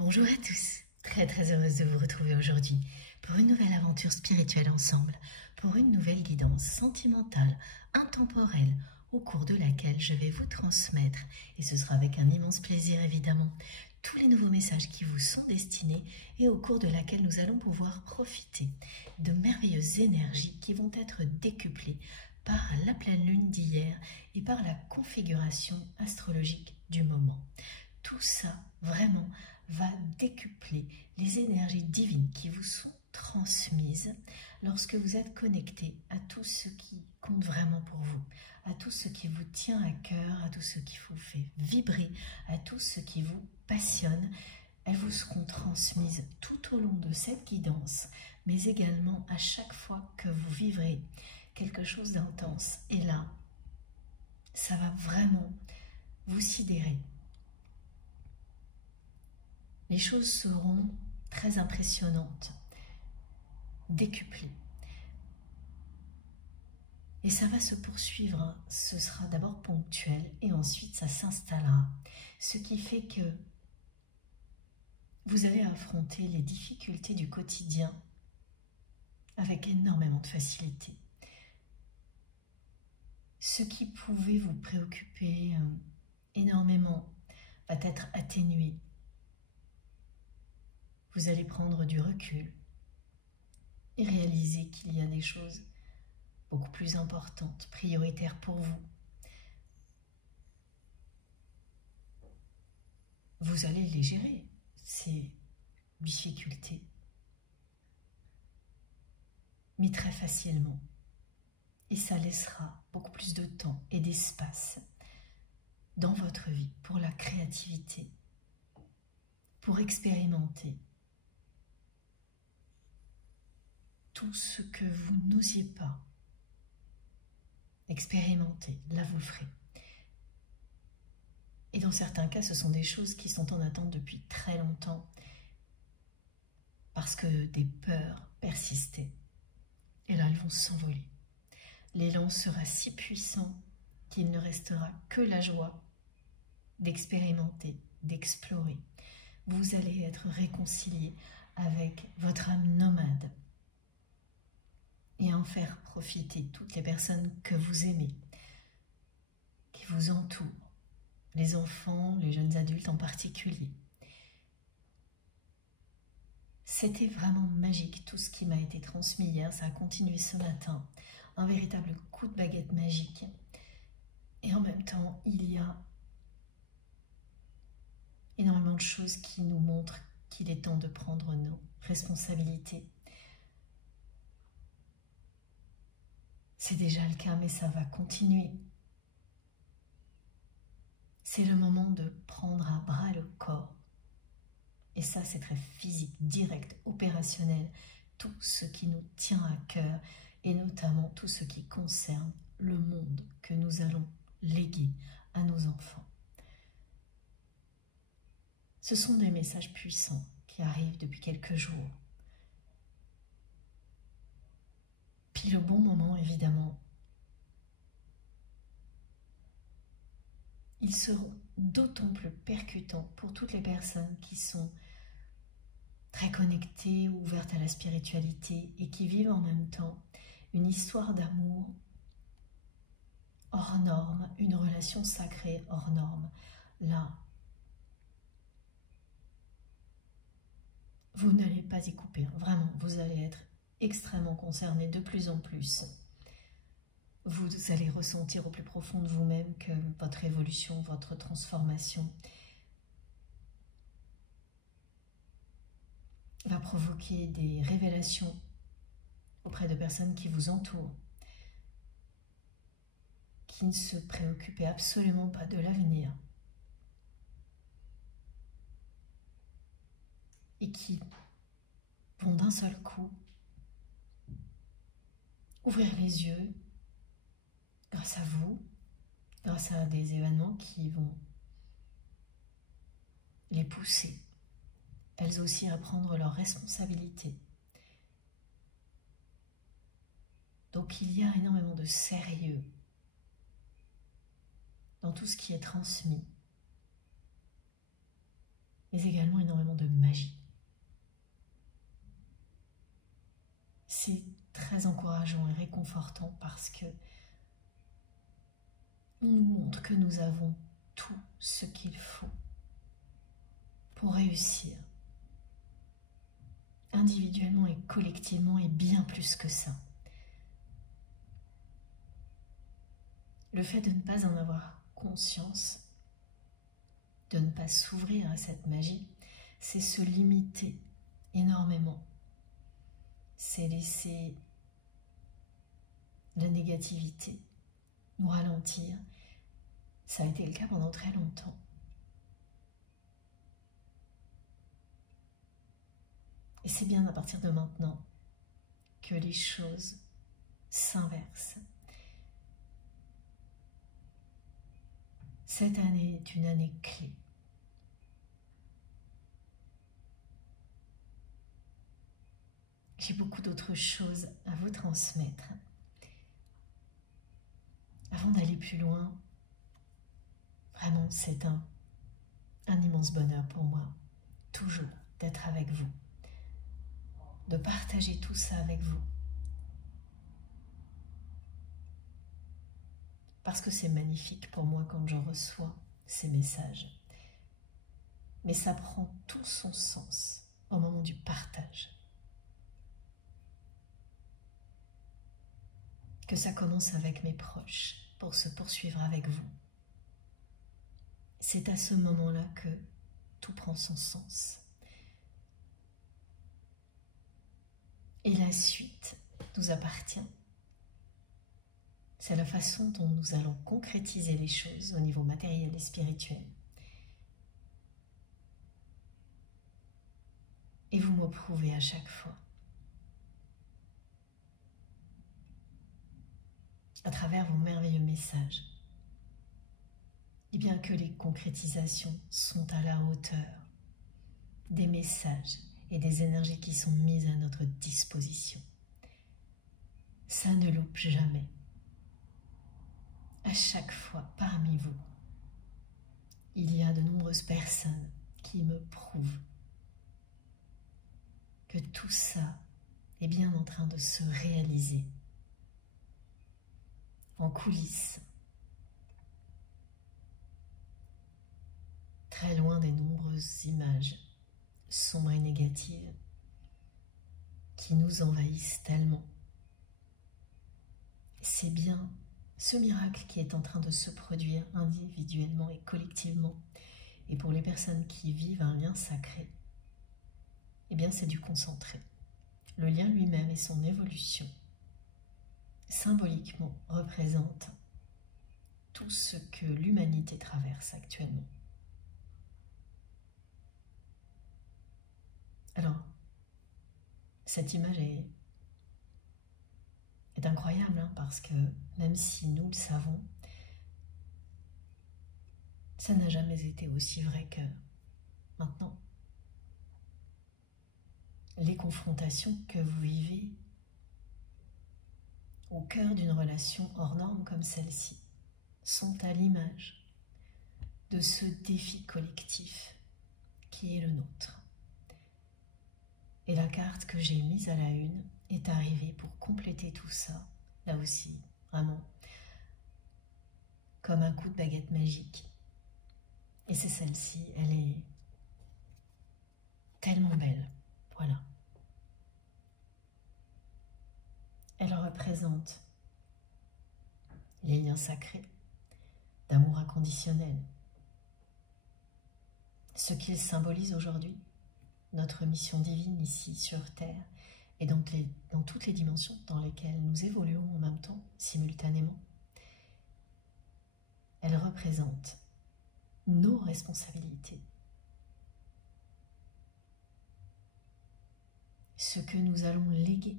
Bonjour à tous, très heureuse de vous retrouver aujourd'hui pour une nouvelle aventure spirituelle ensemble, pour une nouvelle guidance sentimentale, intemporelle, au cours de laquelle je vais vous transmettre, et ce sera avec un immense plaisir évidemment, tous les nouveaux messages qui vous sont destinés et au cours de laquelle nous allons pouvoir profiter de merveilleuses énergies qui vont être décuplées par la pleine lune d'hier et par la configuration astrologique du moment. Tout ça, vraiment, va décupler les énergies divines qui vous sont transmises lorsque vous êtes connecté à tout ce qui compte vraiment pour vous, à tout ce qui vous tient à cœur, à tout ce qui vous fait vibrer, à tout ce qui vous passionne. Elles vous seront transmises tout au long de cette guidance, mais également à chaque fois que vous vivrez quelque chose d'intense. Et là, ça va vraiment vous sidérer. Les choses seront très impressionnantes, décuplées. Et ça va se poursuivre, ce sera d'abord ponctuel et ensuite ça s'installera. Ce qui fait que vous allez affronter les difficultés du quotidien avec énormément de facilité. Ce qui pouvait vous préoccuper énormément va être atténué. Vous allez prendre du recul et réaliser qu'il y a des choses beaucoup plus importantes, prioritaires pour vous. Vous allez les gérer, ces difficultés, mais très facilement. Et ça laissera beaucoup plus de temps et d'espace dans votre vie pour la créativité, pour expérimenter tout ce que vous n'osiez pas expérimenter, là vous le ferez. Et dans certains cas, ce sont des choses qui sont en attente depuis très longtemps parce que des peurs persistaient. Et là, elles vont s'envoler. L'élan sera si puissant qu'il ne restera que la joie d'expérimenter, d'explorer. Vous allez être réconcilié avec votre âme nomade et en faire profiter toutes les personnes que vous aimez, qui vous entourent, les enfants, les jeunes adultes en particulier. C'était vraiment magique tout ce qui m'a été transmis hier, ça a continué ce matin, un véritable coup de baguette magique. Et en même temps, il y a énormément de choses qui nous montrent qu'il est temps de prendre nos responsabilités. C'est déjà le cas, mais ça va continuer. C'est le moment de prendre à bras le corps. Et ça, c'est très physique, direct, opérationnel. Tout ce qui nous tient à cœur, et notamment tout ce qui concerne le monde que nous allons léguer à nos enfants. Ce sont des messages puissants qui arrivent depuis quelques jours. Puis le bon moment, évidemment, ils seront d'autant plus percutants pour toutes les personnes qui sont très connectées, ouvertes à la spiritualité et qui vivent en même temps une histoire d'amour hors norme, une relation sacrée hors norme. Là, vous n'allez pas y couper, vraiment, vous allez être extrêmement concernés de plus en plus. Vous allez ressentir au plus profond de vous-même que votre évolution, votre transformation va provoquer des révélations auprès de personnes qui vous entourent, qui ne se préoccupaient absolument pas de l'avenir et qui vont d'un seul coup ouvrir les yeux grâce à vous, grâce à des événements qui vont les pousser, elles aussi, à prendre leurs responsabilités. Donc il y a énormément de sérieux dans tout ce qui est transmis. mais également énormément de magie. C'est très encourageant et réconfortant parce que on nous montre que nous avons tout ce qu'il faut pour réussir, individuellement et collectivement, et bien plus que ça. Le fait de ne pas en avoir conscience, de ne pas s'ouvrir à cette magie, c'est se limiter énormément. C'est laisser la négativité nous ralentir. Ça a été le cas pendant très longtemps. Et c'est bien à partir de maintenant que les choses s'inversent. Cette année est une année clé. J'ai beaucoup d'autres choses à vous transmettre. Avant d'aller plus loin, vraiment c'est un immense bonheur pour moi, toujours, d'être avec vous, de partager tout ça avec vous. Parce que c'est magnifique pour moi quand je reçois ces messages. Mais ça prend tout son sens au moment du partage. Que ça commence avec mes proches pour se poursuivre avec vous. C'est à ce moment-là que tout prend son sens. Et la suite nous appartient. C'est la façon dont nous allons concrétiser les choses au niveau matériel et spirituel. Et vous me prouvez à chaque fois, à travers vos merveilleux messages, et bien que les concrétisations sont à la hauteur des messages et des énergies qui sont mises à notre disposition. Ça ne loupe jamais. À chaque fois, parmi vous, il y a de nombreuses personnes qui me prouvent que tout ça est bien en train de se réaliser en coulisses, très loin des nombreuses images sombres et négatives qui nous envahissent tellement. C'est bien ce miracle qui est en train de se produire individuellement et collectivement. Et pour les personnes qui vivent un lien sacré, eh bien c'est du concentré. Le lien lui-même et son évolution, symboliquement, représentent tout ce que l'humanité traverse actuellement. Alors, cette image est incroyable, hein, parce que même si nous le savons, ça n'a jamais été aussi vrai que maintenant. Les confrontations que vous vivez au cœur d'une relation hors norme comme celle-ci sont à l'image de ce défi collectif qui est le nôtre. Et la carte que j'ai mise à la une est arrivée pour compléter tout ça, là aussi, vraiment, comme un coup de baguette magique. Et c'est celle-ci, elle est tellement belle, voilà. Elle représente les liens sacrés, d'amour inconditionnel, ce qu'il symbolise aujourd'hui, notre mission divine ici sur Terre, et dans toutes les dimensions dans lesquelles nous évoluons en même temps, simultanément. Elle représente nos responsabilités, ce que nous allons léguer,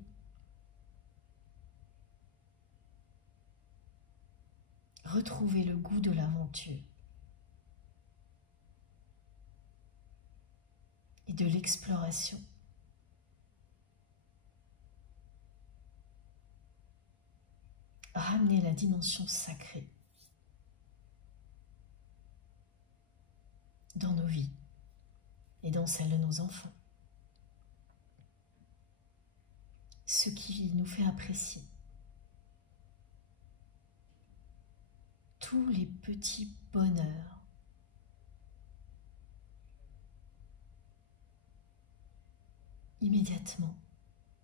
retrouver le goût de l'aventure et de l'exploration. Ramener la dimension sacrée dans nos vies. et dans celle de nos enfants. Ce qui nous fait apprécier tous les petits bonheurs immédiatement,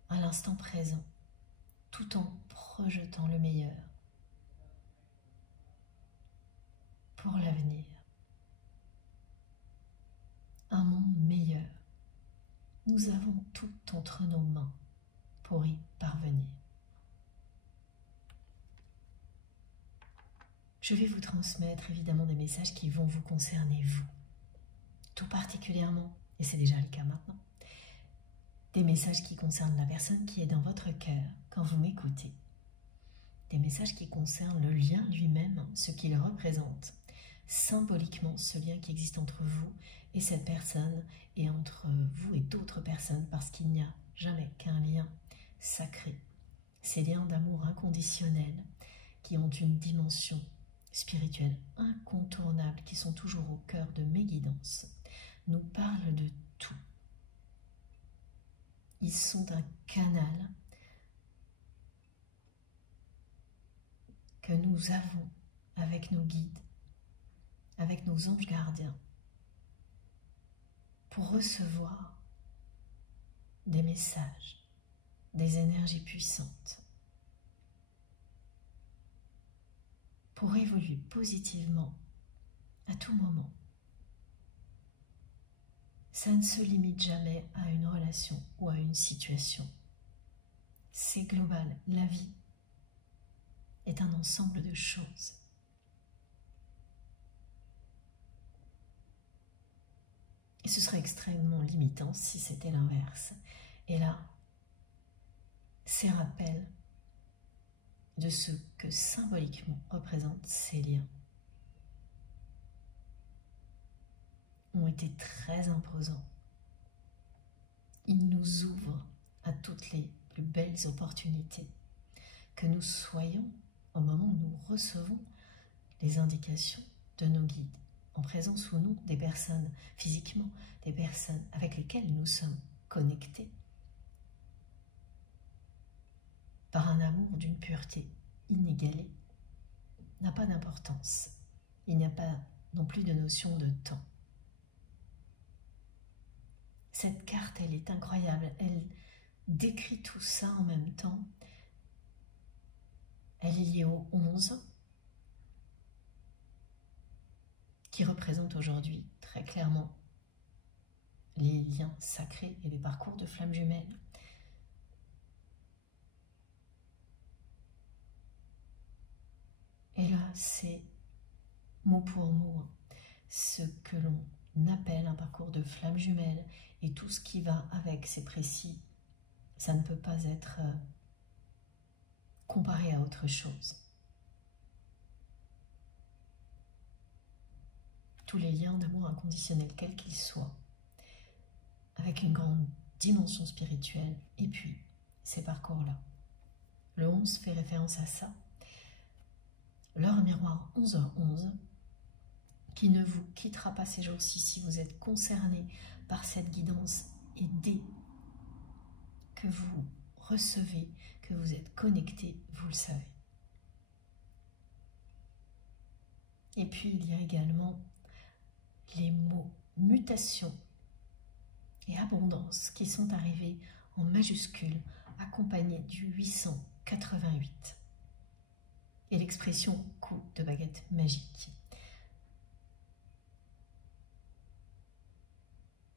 à l'instant présent, tout en projetant le meilleur pour l'avenir. Un monde meilleur. Nous avons tout entre nos mains pour y parvenir. Je vais vous transmettre évidemment des messages qui vont vous concerner, vous, tout particulièrement, et c'est déjà le cas maintenant, des messages qui concernent la personne qui est dans votre cœur quand vous m'écoutez, des messages qui concernent le lien lui-même, ce qu'il représente, symboliquement ce lien qui existe entre vous et cette personne et entre vous et d'autres personnes, parce qu'il n'y a jamais qu'un lien sacré. Ces liens d'amour inconditionnel qui ont une dimension spirituelle incontournable, qui sont toujours au cœur de mes guidances, nous parlent de tout. Ils sont un canal que nous avons avec nos guides, avec nos anges gardiens, pour recevoir des messages, des énergies puissantes, pour évoluer positivement à tout moment. Ça ne se limite jamais à une relation ou à une situation. C'est global. La vie est un ensemble de choses. Et ce serait extrêmement limitant si c'était l'inverse. Et là, ces rappels de ce que symboliquement représentent ces liens ont été très imposants. Ils nous ouvrent à toutes les plus belles opportunités, que nous soyons, au moment où nous recevons les indications de nos guides, en présence ou non des personnes physiquement, des personnes avec lesquelles nous sommes connectés, par un amour d'une pureté inégalée, n'a pas d'importance. Il n'y a pas non plus de notion de temps. Cette carte, elle est incroyable. Elle décrit tout ça en même temps. Elle est liée au 11, qui représente aujourd'hui très clairement les liens sacrés et les parcours de flammes jumelles. Et là, c'est mot pour mot ce que l'on appelle un parcours de flammes jumelles, et tout ce qui va avec, c'est précis. Ça ne peut pas être comparé à autre chose. Tous les liens d'amour inconditionnel, quels qu'ils soient, avec une grande dimension spirituelle, et puis ces parcours-là. Le 11 fait référence à ça. L'heure miroir 11h11, qui ne vous quittera pas ces jours-ci si vous êtes concerné par cette guidance, et dès que vous recevez, que vous êtes connecté, vous le savez. Et puis il y a également les mots mutation et abondance qui sont arrivés en majuscule, accompagnés du 888 et l'expression coup de baguette magique.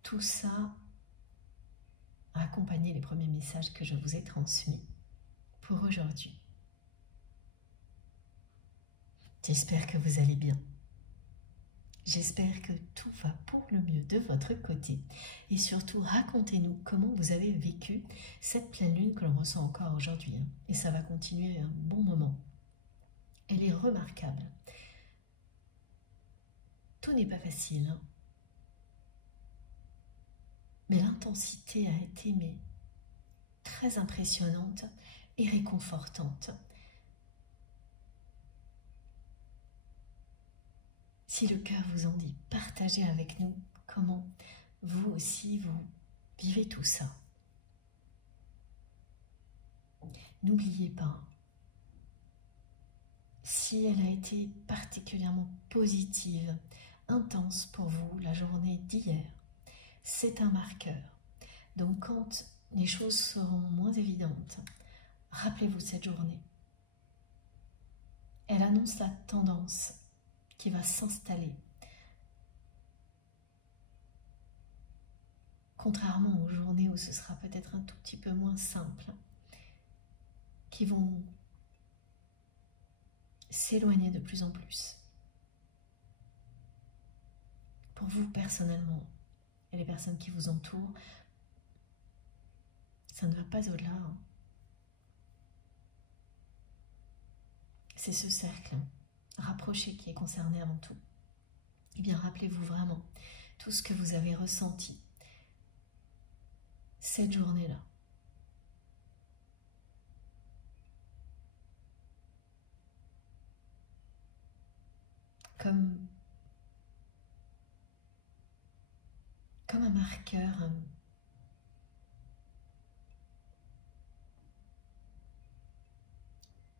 Tout ça a accompagné les premiers messages que je vous ai transmis pour aujourd'hui. J'espère que vous allez bien. J'espère que tout va pour le mieux de votre côté. Et surtout, racontez-nous comment vous avez vécu cette pleine lune que l'on ressent encore aujourd'hui. Et ça va continuer un bon moment. Elle est remarquable. Tout n'est pas facile, hein. Mais l'intensité a été très impressionnante et réconfortante. Si le cœur vous en dit, partagez avec nous comment vous aussi, vous vivez tout ça. N'oubliez pas, si elle a été particulièrement positive, intense pour vous la journée d'hier, c'est un marqueur. Donc quand les choses seront moins évidentes, rappelez-vous cette journée. Elle annonce la tendance qui va s'installer. Contrairement aux journées où ce sera peut-être un tout petit peu moins simple, qui vont s'éloigner de plus en plus. Pour vous personnellement et les personnes qui vous entourent, ça ne va pas au-delà. C'est ce cercle rapproché qui est concerné avant tout. Eh bien, rappelez-vous vraiment tout ce que vous avez ressenti cette journée-là. Comme un marqueur,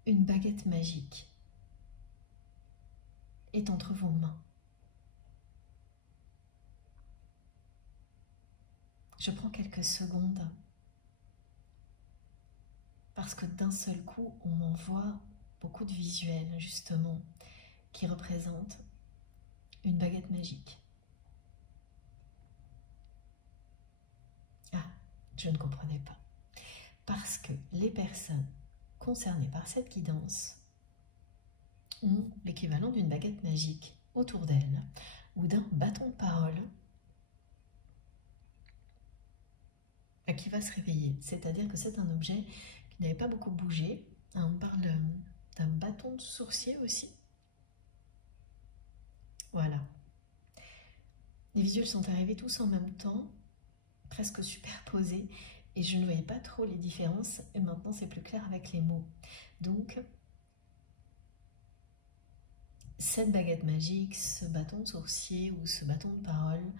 une baguette magique est entre vos mains. Je prends quelques secondes parce que d'un seul coup, on m'envoie beaucoup de visuels, justement, qui représentent une baguette magique. Ah, je ne comprenais pas. Parce que les personnes concernées par cette guidance ont l'équivalent d'une baguette magique autour d'elles ou d'un bâton de parole qui va se réveiller. C'est-à-dire que c'est un objet qui n'avait pas beaucoup bougé. On parle d'un bâton de sourcier aussi. Voilà. Les visuels sont arrivés tous en même temps, presque superposés, et je ne voyais pas trop les différences, et maintenant c'est plus clair avec les mots. Donc, cette baguette magique, ce bâton de sourcier ou ce bâton de parole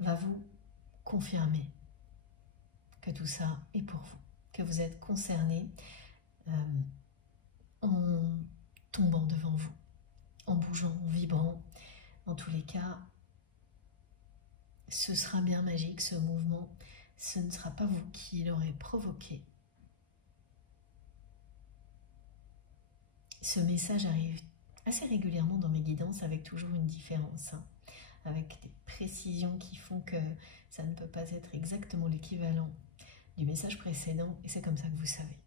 va vous confirmer que tout ça est pour vous, que vous êtes concerné en tombant devant vous, en bougeant, en vibrant. En tous les cas, ce sera bien magique ce mouvement, ce ne sera pas vous qui l'aurez provoqué. Ce message arrive assez régulièrement dans mes guidances avec toujours une différence, avec des précisions qui font que ça ne peut pas être exactement l'équivalent du message précédent, et c'est comme ça que vous savez.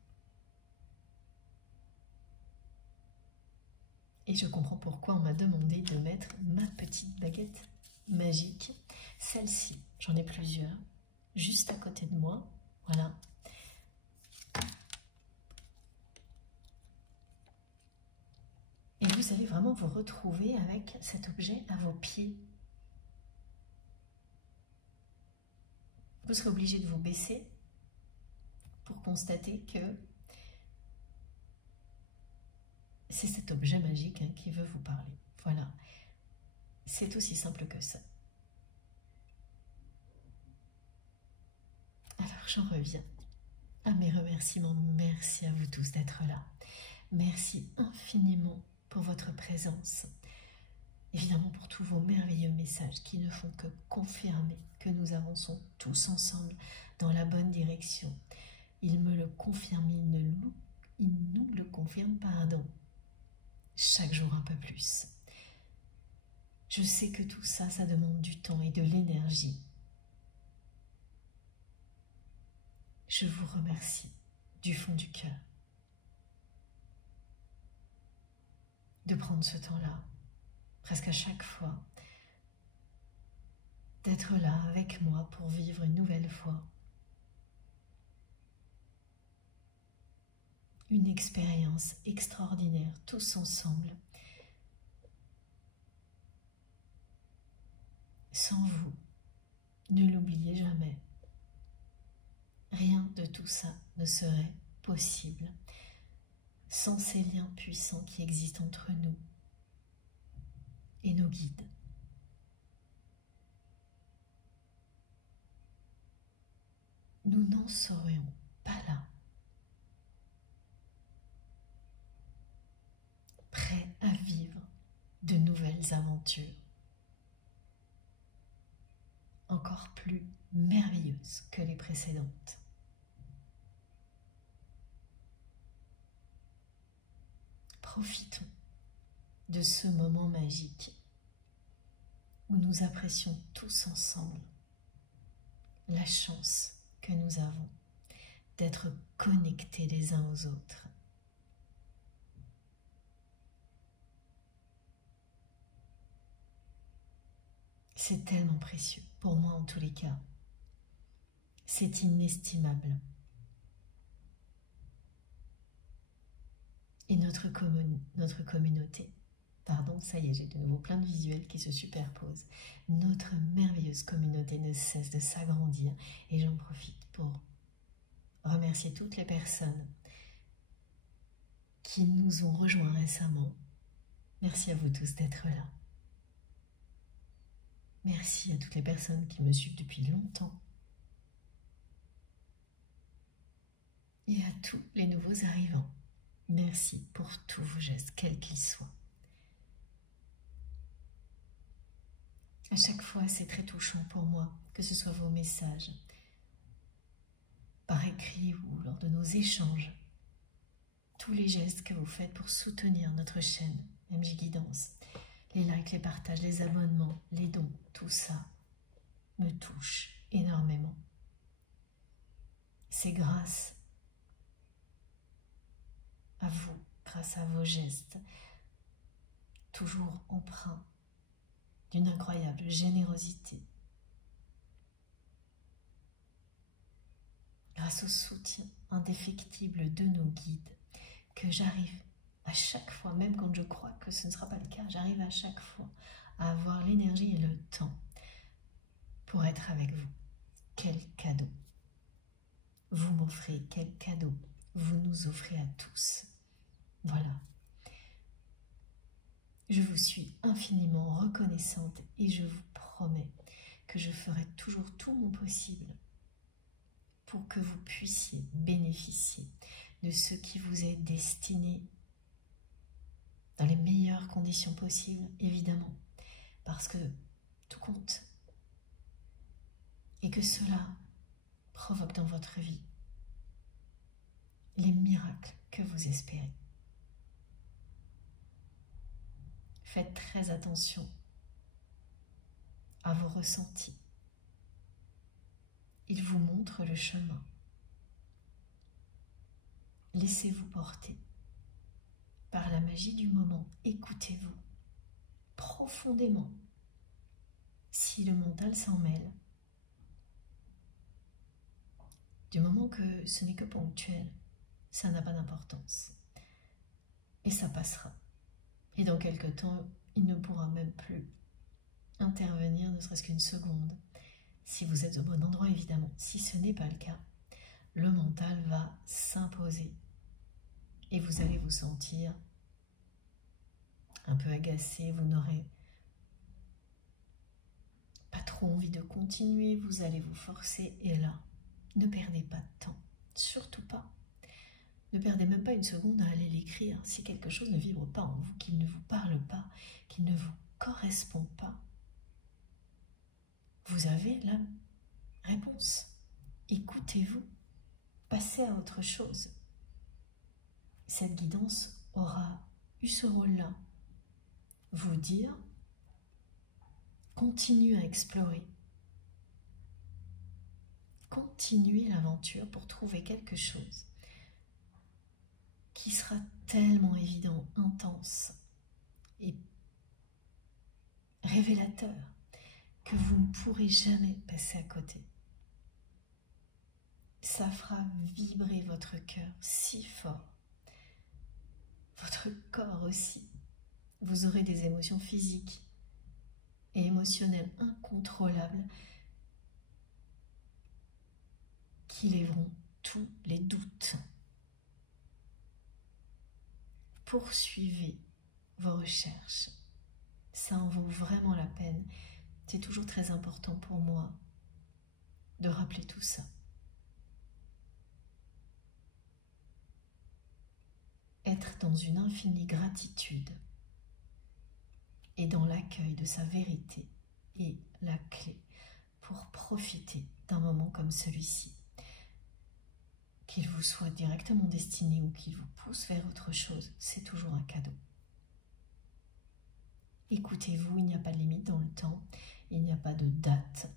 Et je comprends pourquoi on m'a demandé de mettre ma petite baguette magique, celle-ci, j'en ai plusieurs, juste à côté de moi, voilà. Et vous allez vraiment vous retrouver avec cet objet à vos pieds. Vous serez obligé de vous baisser pour constater que c'est cet objet magique qui veut vous parler. Voilà, c'est aussi simple que ça. Alors j'en reviens à mes remerciements. Merci à vous tous d'être là. Merci infiniment pour votre présence. Évidemment pour tous vos merveilleux messages qui ne font que confirmer que nous avançons tous ensemble dans la bonne direction. Il me le confirme, il nous le confirme, pardon, chaque jour un peu plus. Je sais que tout ça, ça demande du temps et de l'énergie. Je vous remercie du fond du cœur de prendre ce temps-là, presque à chaque fois, d'être là avec moi pour vivre une nouvelle fois une expérience extraordinaire, tous ensemble. Sans vous, ne l'oubliez jamais, rien de tout ça ne serait possible sans ces liens puissants qui existent entre nous et nos guides. nous n'en serions pas là, prêts à vivre de nouvelles aventures, encore plus merveilleuses que les précédentes. Profitons de ce moment magique où nous apprécions tous ensemble la chance que nous avons d'être connectés les uns aux autres. C'est tellement précieux, pour moi en tous les cas. C'est inestimable. Et notre communauté, pardon, ça y est, j'ai de nouveau plein de visuels qui se superposent. Notre merveilleuse communauté ne cesse de s'agrandir et j'en profite pour remercier toutes les personnes qui nous ont rejoints récemment. Merci à vous tous d'être là. Merci à toutes les personnes qui me suivent depuis longtemps. Et à tous les nouveaux arrivants. Merci pour tous vos gestes, quels qu'ils soient. À chaque fois, c'est très touchant pour moi, que ce soit vos messages, par écrit ou lors de nos échanges. Tous les gestes que vous faites pour soutenir notre chaîne MJ Guidance, les likes, les partages, les abonnements, les dons, tout ça me touche énormément. C'est grâce à vous, grâce à vos gestes, toujours empreints d'une incroyable générosité, grâce au soutien indéfectible de nos guides, que j'arrive à chaque fois, même quand je crois que ce ne sera pas le cas, j'arrive à chaque fois à avoir l'énergie et le temps pour être avec vous. Quel cadeau vous m'offrez, quel cadeau vous nous offrez à tous. Voilà. Je vous suis infiniment reconnaissante et je vous promets que je ferai toujours tout mon possible pour que vous puissiez bénéficier de ce qui vous est destiné dans les meilleures conditions possibles, évidemment, parce que tout compte et que cela provoque dans votre vie les miracles que vous espérez. Faites très attention à vos ressentis. Ils vous montrent le chemin. Laissez-vous porter par la magie du moment. Écoutez-vous profondément. Si le mental s'en mêle, du moment que ce n'est que ponctuel, ça n'a pas d'importance. Et ça passera. Et dans quelque temps, il ne pourra même plus intervenir, ne serait-ce qu'une seconde. Si vous êtes au bon endroit, évidemment. Si ce n'est pas le cas, le mental va s'imposer. Et vous allez vous sentir un peu agacé, vous n'aurez pas trop envie de continuer, vous allez vous forcer. Et là, ne perdez pas de temps, surtout pas. Ne perdez même pas une seconde à aller l'écrire. Si quelque chose ne vibre pas en vous, qu'il ne vous parle pas, qu'il ne vous correspond pas, vous avez la réponse. Écoutez-vous, passez à autre chose. Cette guidance aura eu ce rôle-là. Vous dire, continuez à explorer. Continuez l'aventure pour trouver quelque chose qui sera tellement évident, intense et révélateur que vous ne pourrez jamais passer à côté. Ça fera vibrer votre cœur si fort, votre corps aussi. Vous aurez des émotions physiques et émotionnelles incontrôlables qui lèveront tous les doutes. Poursuivez vos recherches. Ça en vaut vraiment la peine. C'est toujours très important pour moi de rappeler tout ça. être dans une infinie gratitude et dans l'accueil de sa vérité est la clé pour profiter d'un moment comme celui-ci. Qu'il vous soit directement destiné ou qu'il vous pousse vers autre chose, c'est toujours un cadeau. Écoutez-vous, il n'y a pas de limite dans le temps, il n'y a pas de date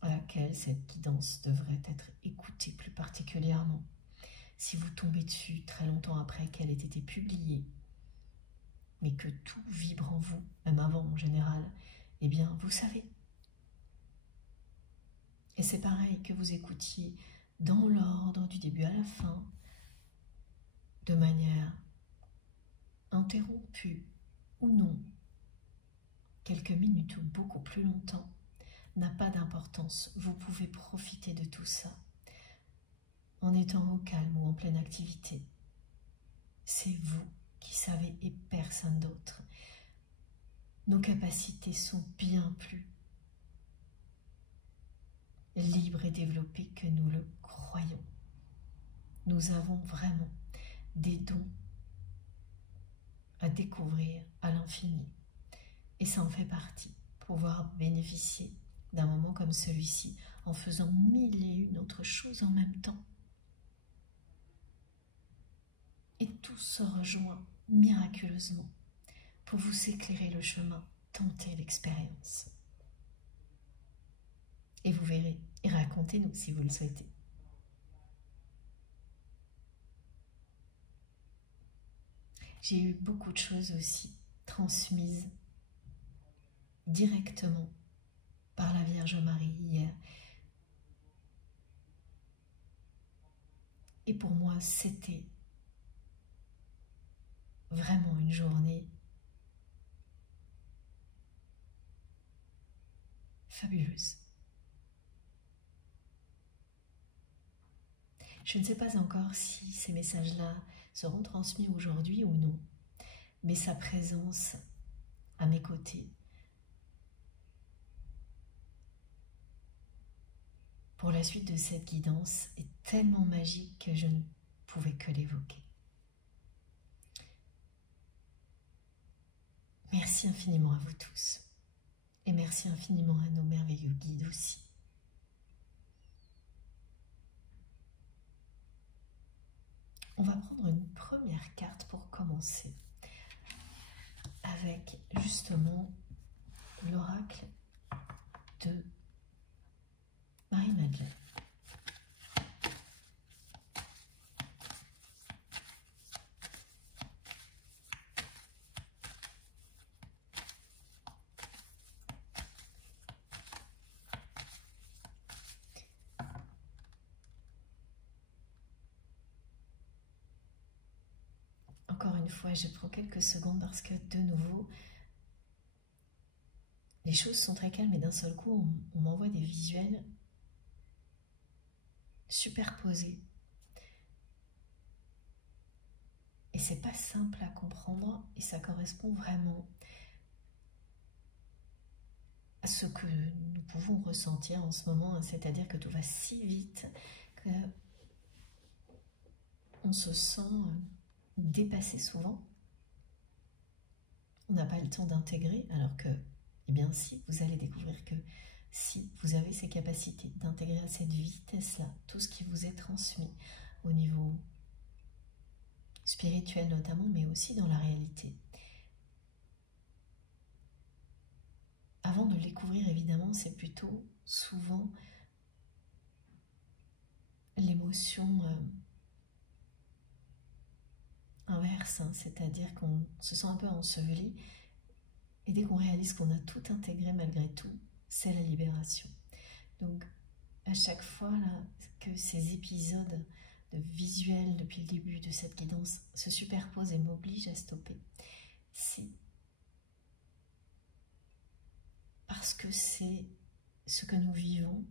à laquelle cette guidance devrait être écoutée plus particulièrement. Si vous tombez dessus très longtemps après qu'elle ait été publiée, mais que tout vibre en vous, même avant en général, eh bien, vous savez. Et c'est pareil que vous écoutiez dans l'ordre du début à la fin, de manière interrompue ou non, quelques minutes ou beaucoup plus longtemps, n'a pas d'importance. Vous pouvez profiter de tout ça en étant au calme ou en pleine activité. C'est vous qui savez et personne d'autre. Nos capacités sont bien plus libres et développées que nous le croyons. Nous avons vraiment des dons à découvrir à l'infini. Et ça en fait partie, pouvoir bénéficier d'un moment comme celui-ci en faisant 1001 autres choses en même temps. Et tout se rejoint miraculeusement pour vous éclairer le chemin, tenter l'expérience. Et vous verrez, et racontez-nous si vous le souhaitez. J'ai eu beaucoup de choses aussi transmises directement par la Vierge Marie hier. Et pour moi, c'était vraiment une journée fabuleuse. Je ne sais pas encore si ces messages-là seront transmis aujourd'hui ou non, mais sa présence à mes côtés pour la suite de cette guidance est tellement magique que je ne pouvais que l'évoquer. Merci infiniment à vous tous et merci infiniment à nos merveilleux guides aussi. On va prendre une première carte pour commencer avec justement l'oracle de Marie-Madeleine. Encore une fois, je prends quelques secondes parce que de nouveau, les choses sont très calmes et d'un seul coup, on m'envoie des visuels superposés. Et c'est pas simple à comprendre et ça correspond vraiment à ce que nous pouvons ressentir en ce moment, c'est-à-dire que tout va si vite que on se sent dépassé souvent. On n'a pas le temps d'intégrer, alors que, eh bien si, vous allez découvrir que si vous avez ces capacités d'intégrer à cette vitesse-là tout ce qui vous est transmis au niveau spirituel notamment, mais aussi dans la réalité. Avant de le découvrir, évidemment, c'est plutôt souvent l'émotion inverse, hein, c'est-à-dire qu'on se sent un peu enseveli, et dès qu'on réalise qu'on a tout intégré malgré tout, c'est la libération. Donc, à chaque fois là, que ces épisodes de visuels depuis le début de cette guidance se superposent et m'obligent à stopper, c'est parce que c'est ce que nous vivons,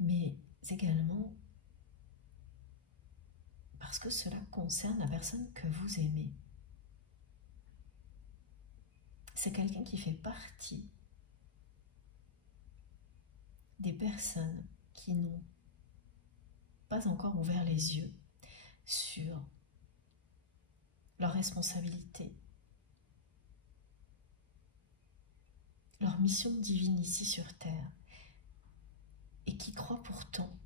mais également parce que cela concerne la personne que vous aimez. C'est quelqu'un qui fait partie des personnes qui n'ont pas encore ouvert les yeux sur leur responsabilité, leur mission divine ici sur Terre, et qui croient pourtant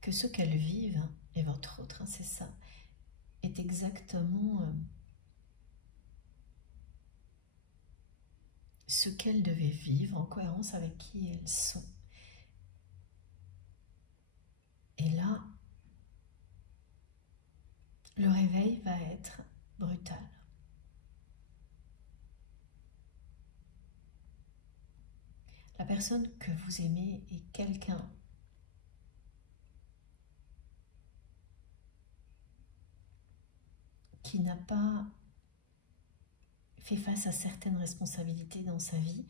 que ce qu'elles vivent, et votre autre, c'est ça, est exactement ce qu'elles devaient vivre en cohérence avec qui elles sont. Et là, le réveil va être brutal. La personne que vous aimez est quelqu'un qui n'a pas fait face à certaines responsabilités dans sa vie,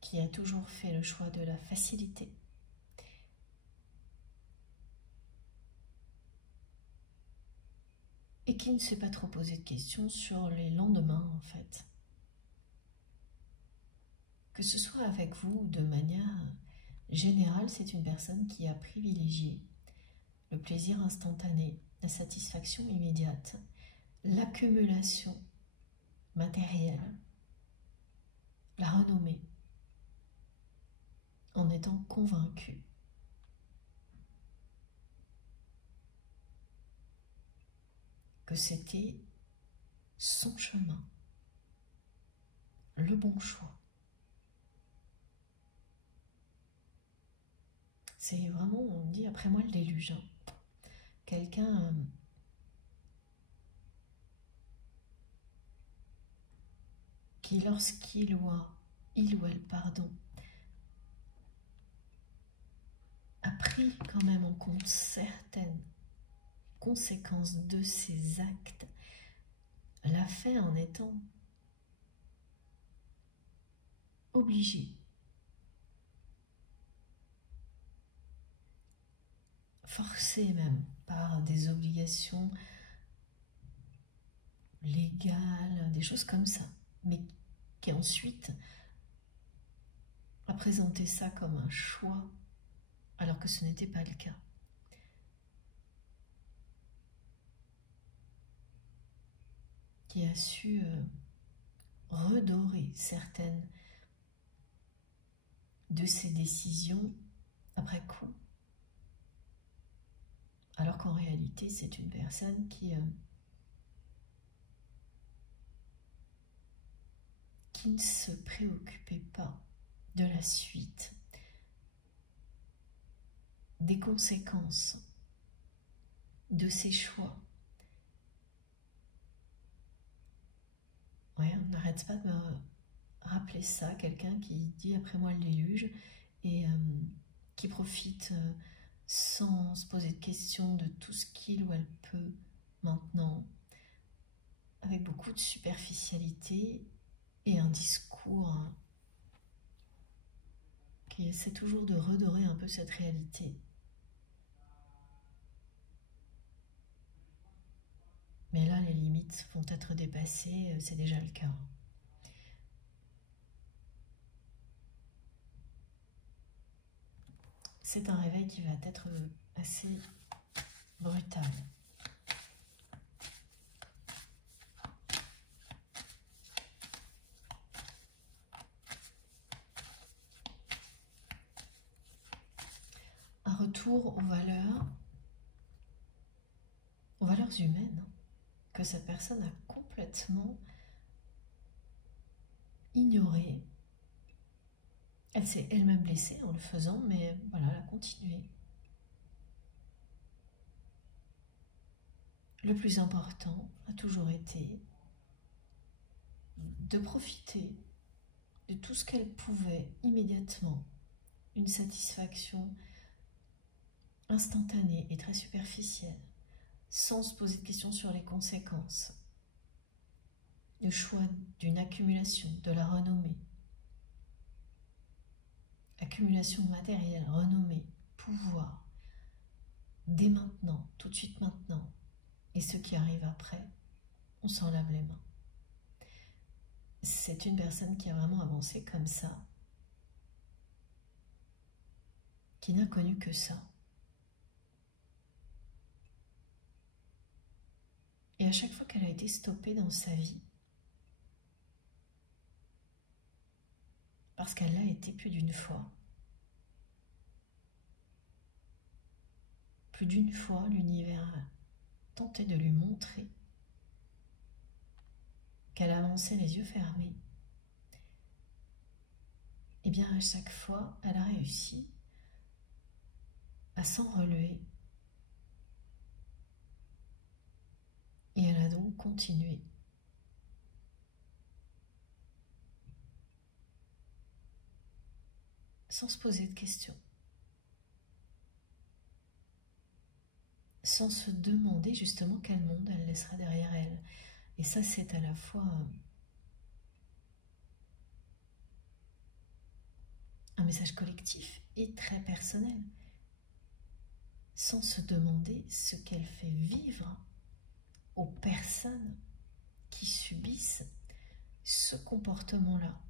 qui a toujours fait le choix de la facilité. Et qui ne s'est pas trop posé de questions sur les lendemains, en fait. Que ce soit avec vous ou de manière générale, c'est une personne qui a privilégié le plaisir instantané, la satisfaction immédiate, l'accumulation matérielle, la renommée, en étant convaincu que c'était son chemin, le bon choix. C'est vraiment, on dit après moi le déluge. Quelqu'un qui, lorsqu'il ou elle, pardon, a pris quand même en compte certaines conséquences de ses actes, l'a fait en étant obligé, forcé même par des obligations légales, des choses comme ça, mais qui ensuite a présenté ça comme un choix alors que ce n'était pas le cas. Qui a su redorer certaines de ses décisions après coup, alors qu'en réalité c'est une personne qui ne se préoccupait pas de la suite, des conséquences de ses choix. Ouais, on n'arrête pas de me rappeler ça, quelqu'un qui dit après moi le déluge et qui profite sans se poser de questions de tout ce qu'il ou elle peut maintenant, avec beaucoup de superficialité et un discours qui essaie toujours de redorer un peu cette réalité. Mais là, les limites vont être dépassées, c'est déjà le cas. C'est un réveil qui va être assez brutal. Un retour aux valeurs humaines que cette personne a complètement ignorées. Elle s'est elle-même blessée en le faisant, mais voilà, elle a continué. Le plus important a toujours été de profiter de tout ce qu'elle pouvait immédiatement, une satisfaction instantanée et très superficielle, sans se poser de questions sur les conséquences, le choix d'une accumulation, de la renommée, accumulation matérielle, renommée, pouvoir, dès maintenant, tout de suite maintenant, et ce qui arrive après, on s'en lave les mains. C'est une personne qui a vraiment avancé comme ça. qui n'a connu que ça. Et à chaque fois qu'elle a été stoppée dans sa vie, parce qu'elle l'a été plus d'une fois, l'univers a tenté de lui montrer qu'elle avançait les yeux fermés. Et bien à chaque fois, elle a réussi à s'en relever. Et elle a donc continué. Sans se poser de questions. Sans se demander justement quel monde elle laissera derrière elle. Et ça, c'est à la fois un message collectif et très personnel. Sans se demander ce qu'elle fait vivre aux personnes qui subissent ce comportement-là.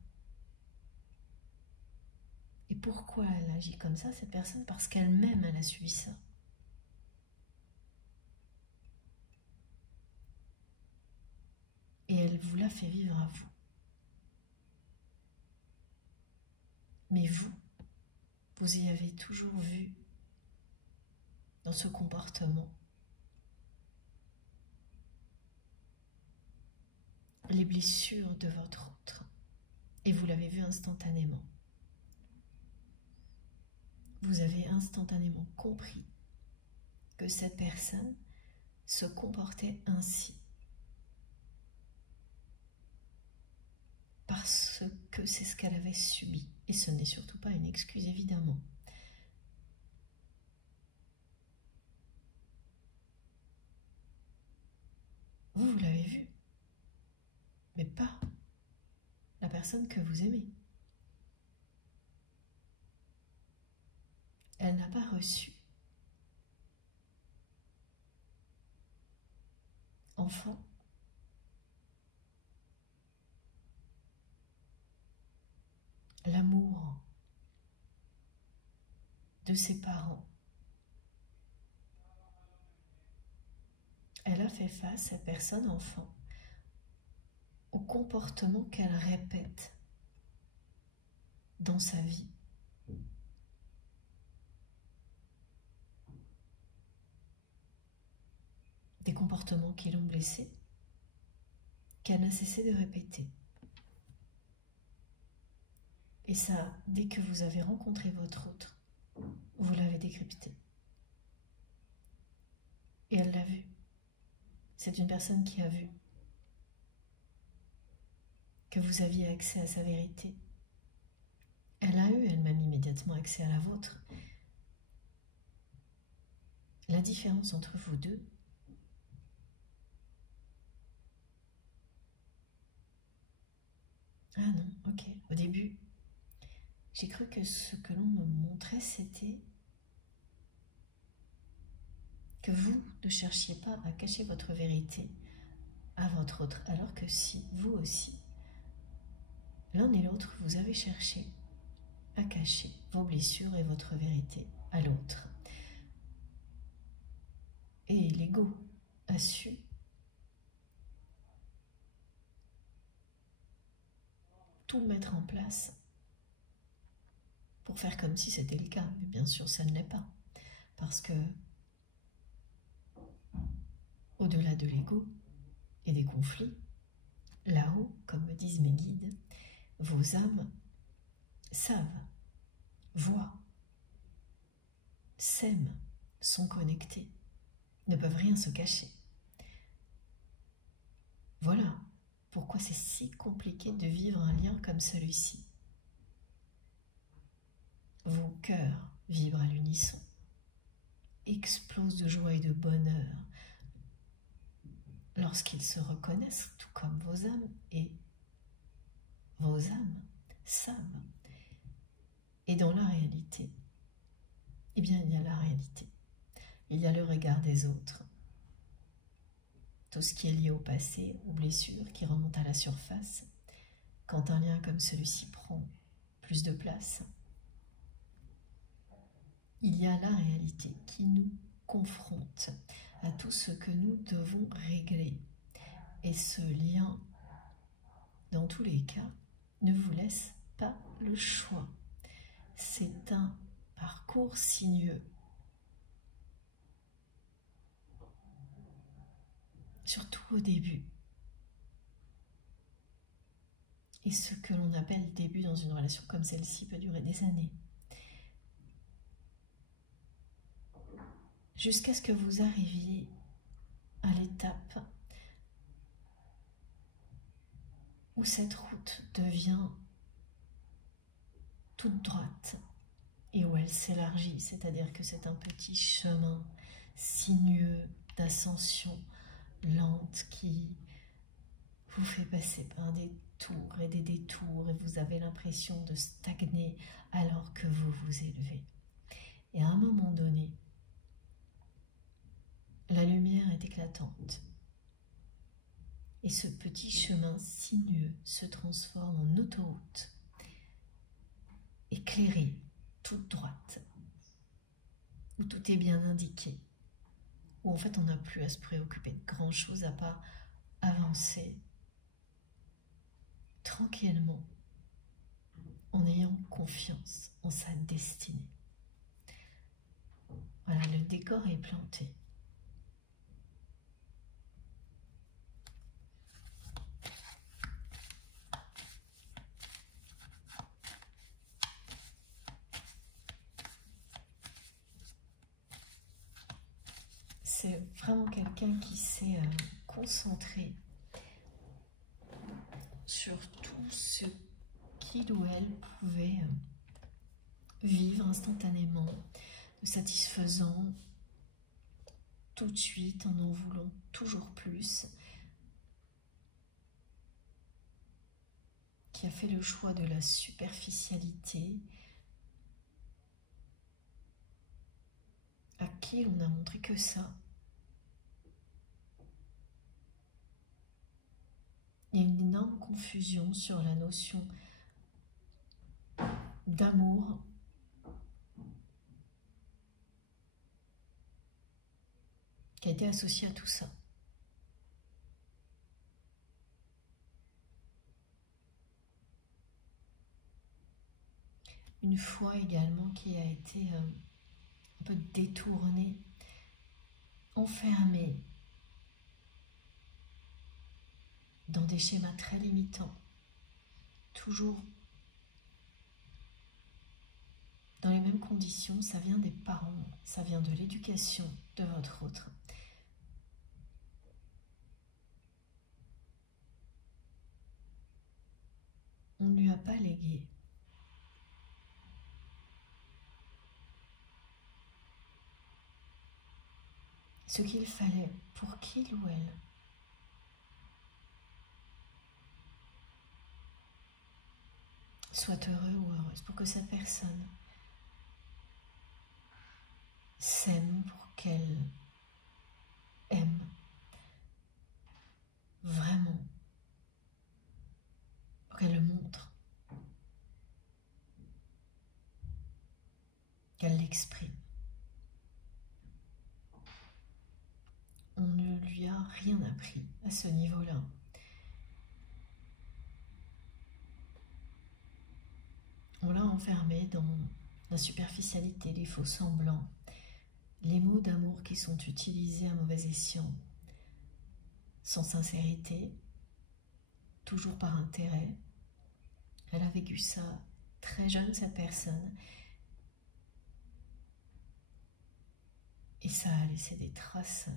Et pourquoi elle agit comme ça, cette personne? Parce qu'elle-même, elle a subi ça. Et elle vous l'a fait vivre à vous. Mais vous y avez toujours vu dans ce comportement les blessures de votre autre. Et vous l'avez vu instantanément. Vous avez instantanément compris que cette personne se comportait ainsi. Parce que c'est ce qu'elle avait subi. Et ce n'est surtout pas une excuse, évidemment. Vous l'avez vu, mais pas la personne que vous aimez. Elle n'a pas reçu. Enfant, l'amour de ses parents. Elle a fait face, cette personne enfant, au comportement qu'elle répète dans sa vie. Des comportements qui l'ont blessée, qu'elle n'a cessé de répéter. Et ça, dès que vous avez rencontré votre autre, vous l'avez décrypté. Et elle l'a vu. C'est une personne qui a vu que vous aviez accès à sa vérité. Elle a eu elle-même immédiatement accès à la vôtre. La différence entre vous deux, ah non, ok. Au début, j'ai cru que ce que l'on me montrait, c'était que vous ne cherchiez pas à cacher votre vérité à votre autre, alors que si, vous aussi, l'un et l'autre, vous avez cherché à cacher vos blessures et votre vérité à l'autre. Et l'ego a su tout mettre en place pour faire comme si c'était le cas. Mais bien sûr, ça ne l'est pas. Parce que, au-delà de l'ego et des conflits, là-haut, comme me disent mes guides, vos âmes savent, voient, s'aiment, sont connectées, ne peuvent rien se cacher. Voilà pourquoi c'est si compliqué de vivre un lien comme celui-ci. Vos cœurs vibrent à l'unisson, explosent de joie et de bonheur lorsqu'ils se reconnaissent, tout comme vos âmes, et vos âmes savent. Et dans la réalité, eh bien, il y a la réalité. Il y a le regard des autres. Tout ce qui est lié au passé, aux blessures qui remontent à la surface, quand un lien comme celui-ci prend plus de place. il y a la réalité qui nous confronte à tout ce que nous devons régler. Et ce lien, dans tous les cas, ne vous laisse pas le choix. C'est un parcours sinueux. Surtout au début. Et ce que l'on appelle début dans une relation comme celle-ci peut durer des années. Jusqu'à ce que vous arriviez à l'étape où cette route devient toute droite et où elle s'élargit, c'est-à-dire que c'est un petit chemin sinueux d'ascension lente qui vous fait passer par des tours et des détours et vous avez l'impression de stagner alors que vous vous élevez. Et à un moment donné, la lumière est éclatante et ce petit chemin sinueux se transforme en autoroute éclairée, toute droite, où tout est bien indiqué, où en fait on n'a plus à se préoccuper de grand chose à part avancer tranquillement en ayant confiance en sa destinée. Voilà, le décor est planté. C'est vraiment quelqu'un qui s'est concentré sur tout ce qu'il ou elle pouvait vivre instantanément, de satisfaisant tout de suite en voulant toujours plus, qui a fait le choix de la superficialité, à qui on n'a montré que ça. Il y a une énorme confusion sur la notion d'amour qui a été associée à tout ça. Une foi également qui a été un peu détournée, enfermée dans des schémas très limitants, toujours dans les mêmes conditions. Ça vient des parents, ça vient de l'éducation de votre autre. On ne lui a pas légué ce qu'il fallait pour qu'il ou elle soit heureux ou heureuse, pour que cette personne s'aime, pour qu'elle aime vraiment, pour qu'elle le montre, qu'elle l'exprime. On ne lui a rien appris à ce niveau-là. On l'a enfermé dans la superficialité, les faux semblants, les mots d'amour qui sont utilisés à mauvais escient, sans sincérité, toujours par intérêt. Elle a vécu ça très jeune, cette personne, et ça a laissé des traces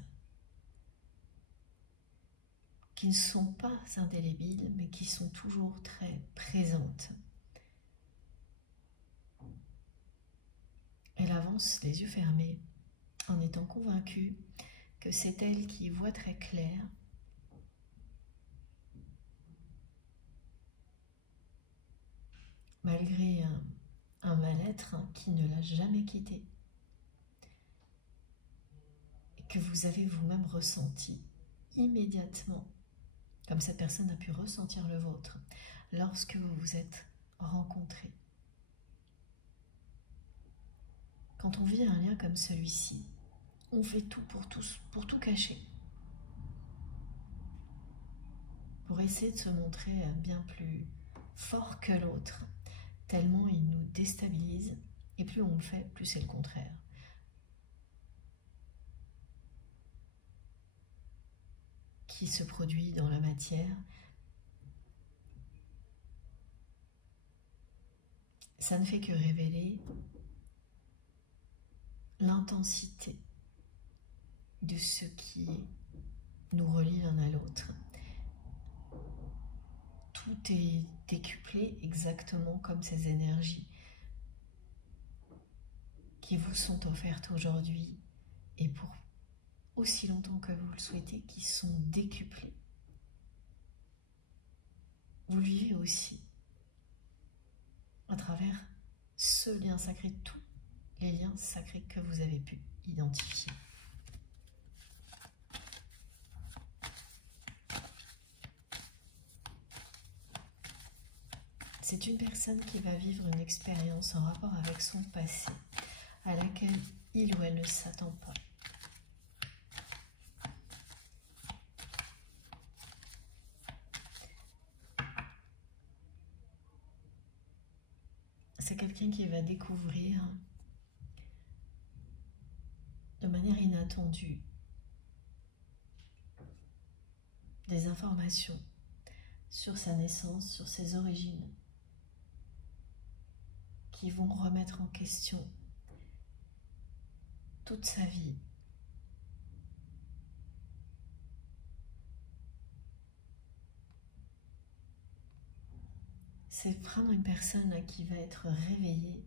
qui ne sont pas indélébiles, mais qui sont toujours très présentes. Elle avance les yeux fermés, en étant convaincue que c'est elle qui voit très clair, malgré un mal-être qui ne l'a jamais quittée, et que vous avez vous-même ressenti immédiatement, comme cette personne a pu ressentir le vôtre, lorsque vous vous êtes rencontrés. Quand on vit un lien comme celui-ci, on fait tout pour tout cacher. Pour essayer de se montrer bien plus fort que l'autre, tellement il nous déstabilise, et plus on le fait, plus c'est le contraire. Qui se produit dans la matière, ça ne fait que révéler l'intensité de ce qui nous relie l'un à l'autre. Tout est décuplé exactement comme ces énergies qui vous sont offertes aujourd'hui et pour aussi longtemps que vous le souhaitez, qui sont décuplées. Vous le vivez aussi à travers ce lien sacré, tous les liens sacrés que vous avez pu identifier. C'est une personne qui va vivre une expérience en rapport avec son passé, à laquelle il ou elle ne s'attend pas. C'est quelqu'un qui va découvrir de manière inattendue des informations sur sa naissance, sur ses origines, qui vont remettre en question toute sa vie. C'est vraiment une personne qui va être réveillée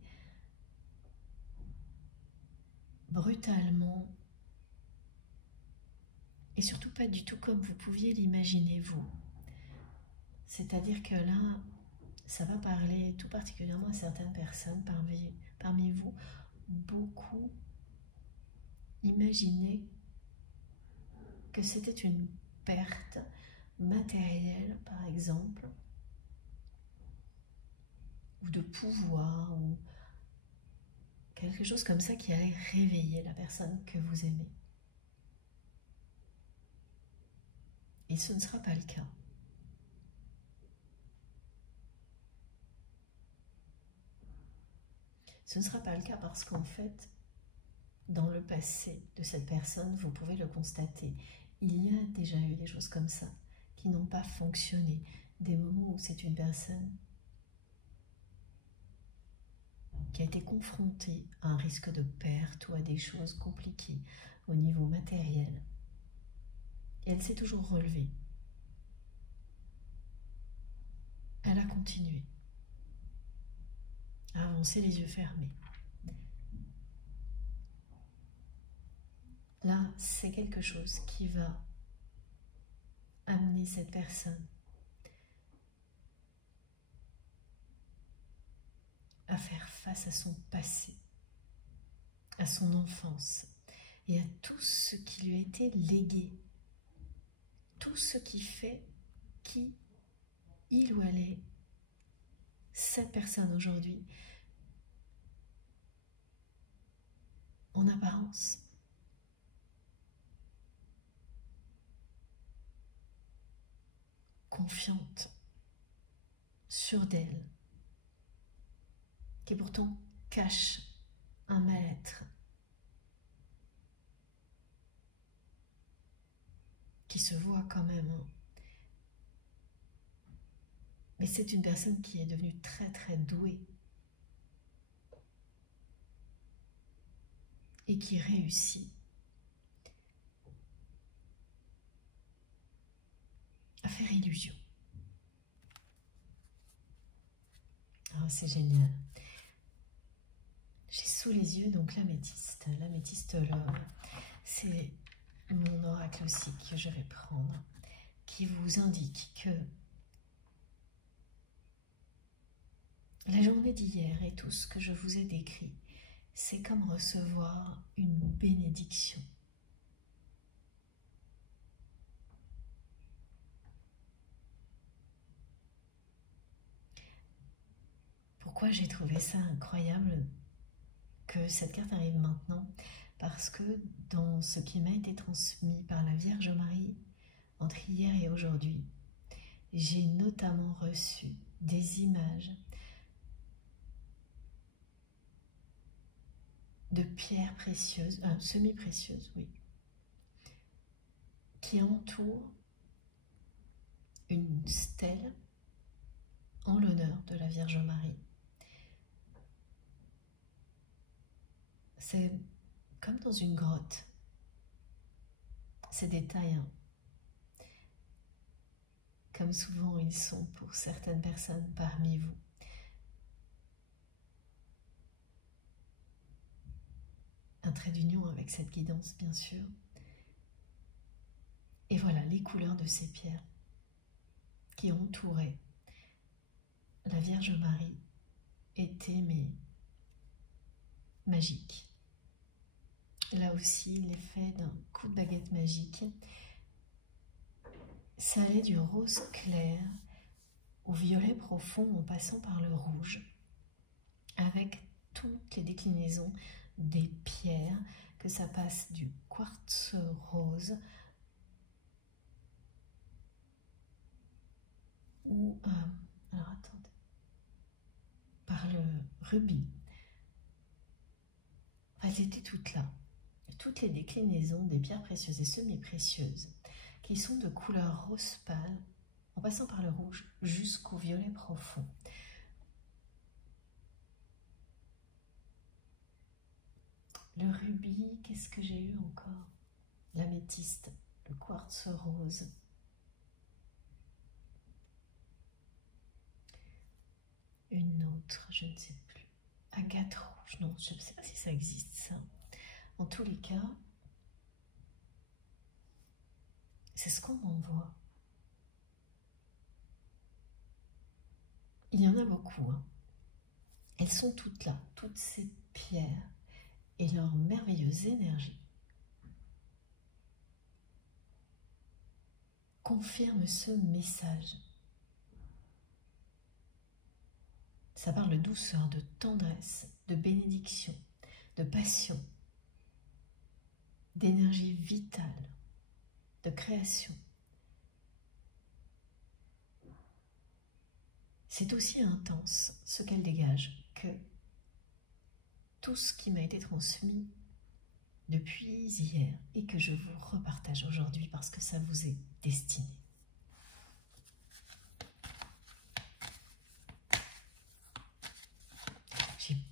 brutalement et surtout pas du tout comme vous pouviez l'imaginer vous. C'est-à-dire que là, ça va parler tout particulièrement à certaines personnes parmi vous. Beaucoup imaginaient que c'était une perte matérielle, par exemple, ou de pouvoir, ou quelque chose comme ça qui allait réveiller la personne que vous aimez. Et ce ne sera pas le cas. Ce ne sera pas le cas parce qu'en fait, dans le passé de cette personne, vous pouvez le constater, il y a déjà eu des choses comme ça qui n'ont pas fonctionné. Des moments où c'est une personne qui a été confrontée à un risque de perte ou à des choses compliquées au niveau matériel. Et elle s'est toujours relevée. Elle a continué à avancer les yeux fermés. Là, c'est quelque chose qui va amener cette personne à faire face à son passé, à son enfance et à tout ce qui lui a été légué, tout ce qui fait qui il ou elle est, cette personne aujourd'hui, en apparence. Confiante, sûre d'elle, qui pourtant cache un mal-être, qui se voit quand même. Mais c'est une personne qui est devenue très très douée et qui réussit à faire illusion. Oh, c'est génial. J'ai sous les yeux donc l'améthyste. L'améthyste, c'est mon oracle aussi que je vais prendre, qui vous indique que la journée d'hier et tout ce que je vous ai décrit, c'est comme recevoir une bénédiction. Pourquoi j'ai trouvé ça incroyable? que cette carte arrive maintenant parce que dans ce qui m'a été transmis par la Vierge Marie entre hier et aujourd'hui, j'ai notamment reçu des images de pierres précieuses, semi-précieuses, oui, qui entourent une stèle en l'honneur de la Vierge Marie. C'est comme dans une grotte. Ces détails, hein, comme souvent ils sont pour certaines personnes parmi vous. Un trait d'union avec cette guidance, bien sûr. Et voilà les couleurs de ces pierres qui entouraient la Vierge Marie étaient magiques. Là aussi, l'effet d'un coup de baguette magique. Ça allait du rose clair au violet profond en passant par le rouge, avec toutes les déclinaisons des pierres, que ça passe du quartz rose ou, alors attendez, par le rubis. Elles étaient toutes là. Toutes les déclinaisons des pierres précieuses et semi-précieuses qui sont de couleur rose pâle en passant par le rouge jusqu'au violet profond. Le rubis, qu'est-ce que j'ai eu encore? L'améthyste, le quartz rose. Une autre, je ne sais plus. Agate rouge, non, je ne sais pas si ça existe ça. En tous les cas, c'est ce qu'on m'envoie. Il y en a beaucoup, hein. Elles sont toutes là, toutes ces pierres et leur merveilleuse énergie confirment ce message. Ça parle de douceur, de tendresse, de bénédiction, de passion, d'énergie vitale, de création. C'est aussi intense ce qu'elle dégage que tout ce qui m'a été transmis depuis hier et que je vous repartage aujourd'hui parce que ça vous est destiné.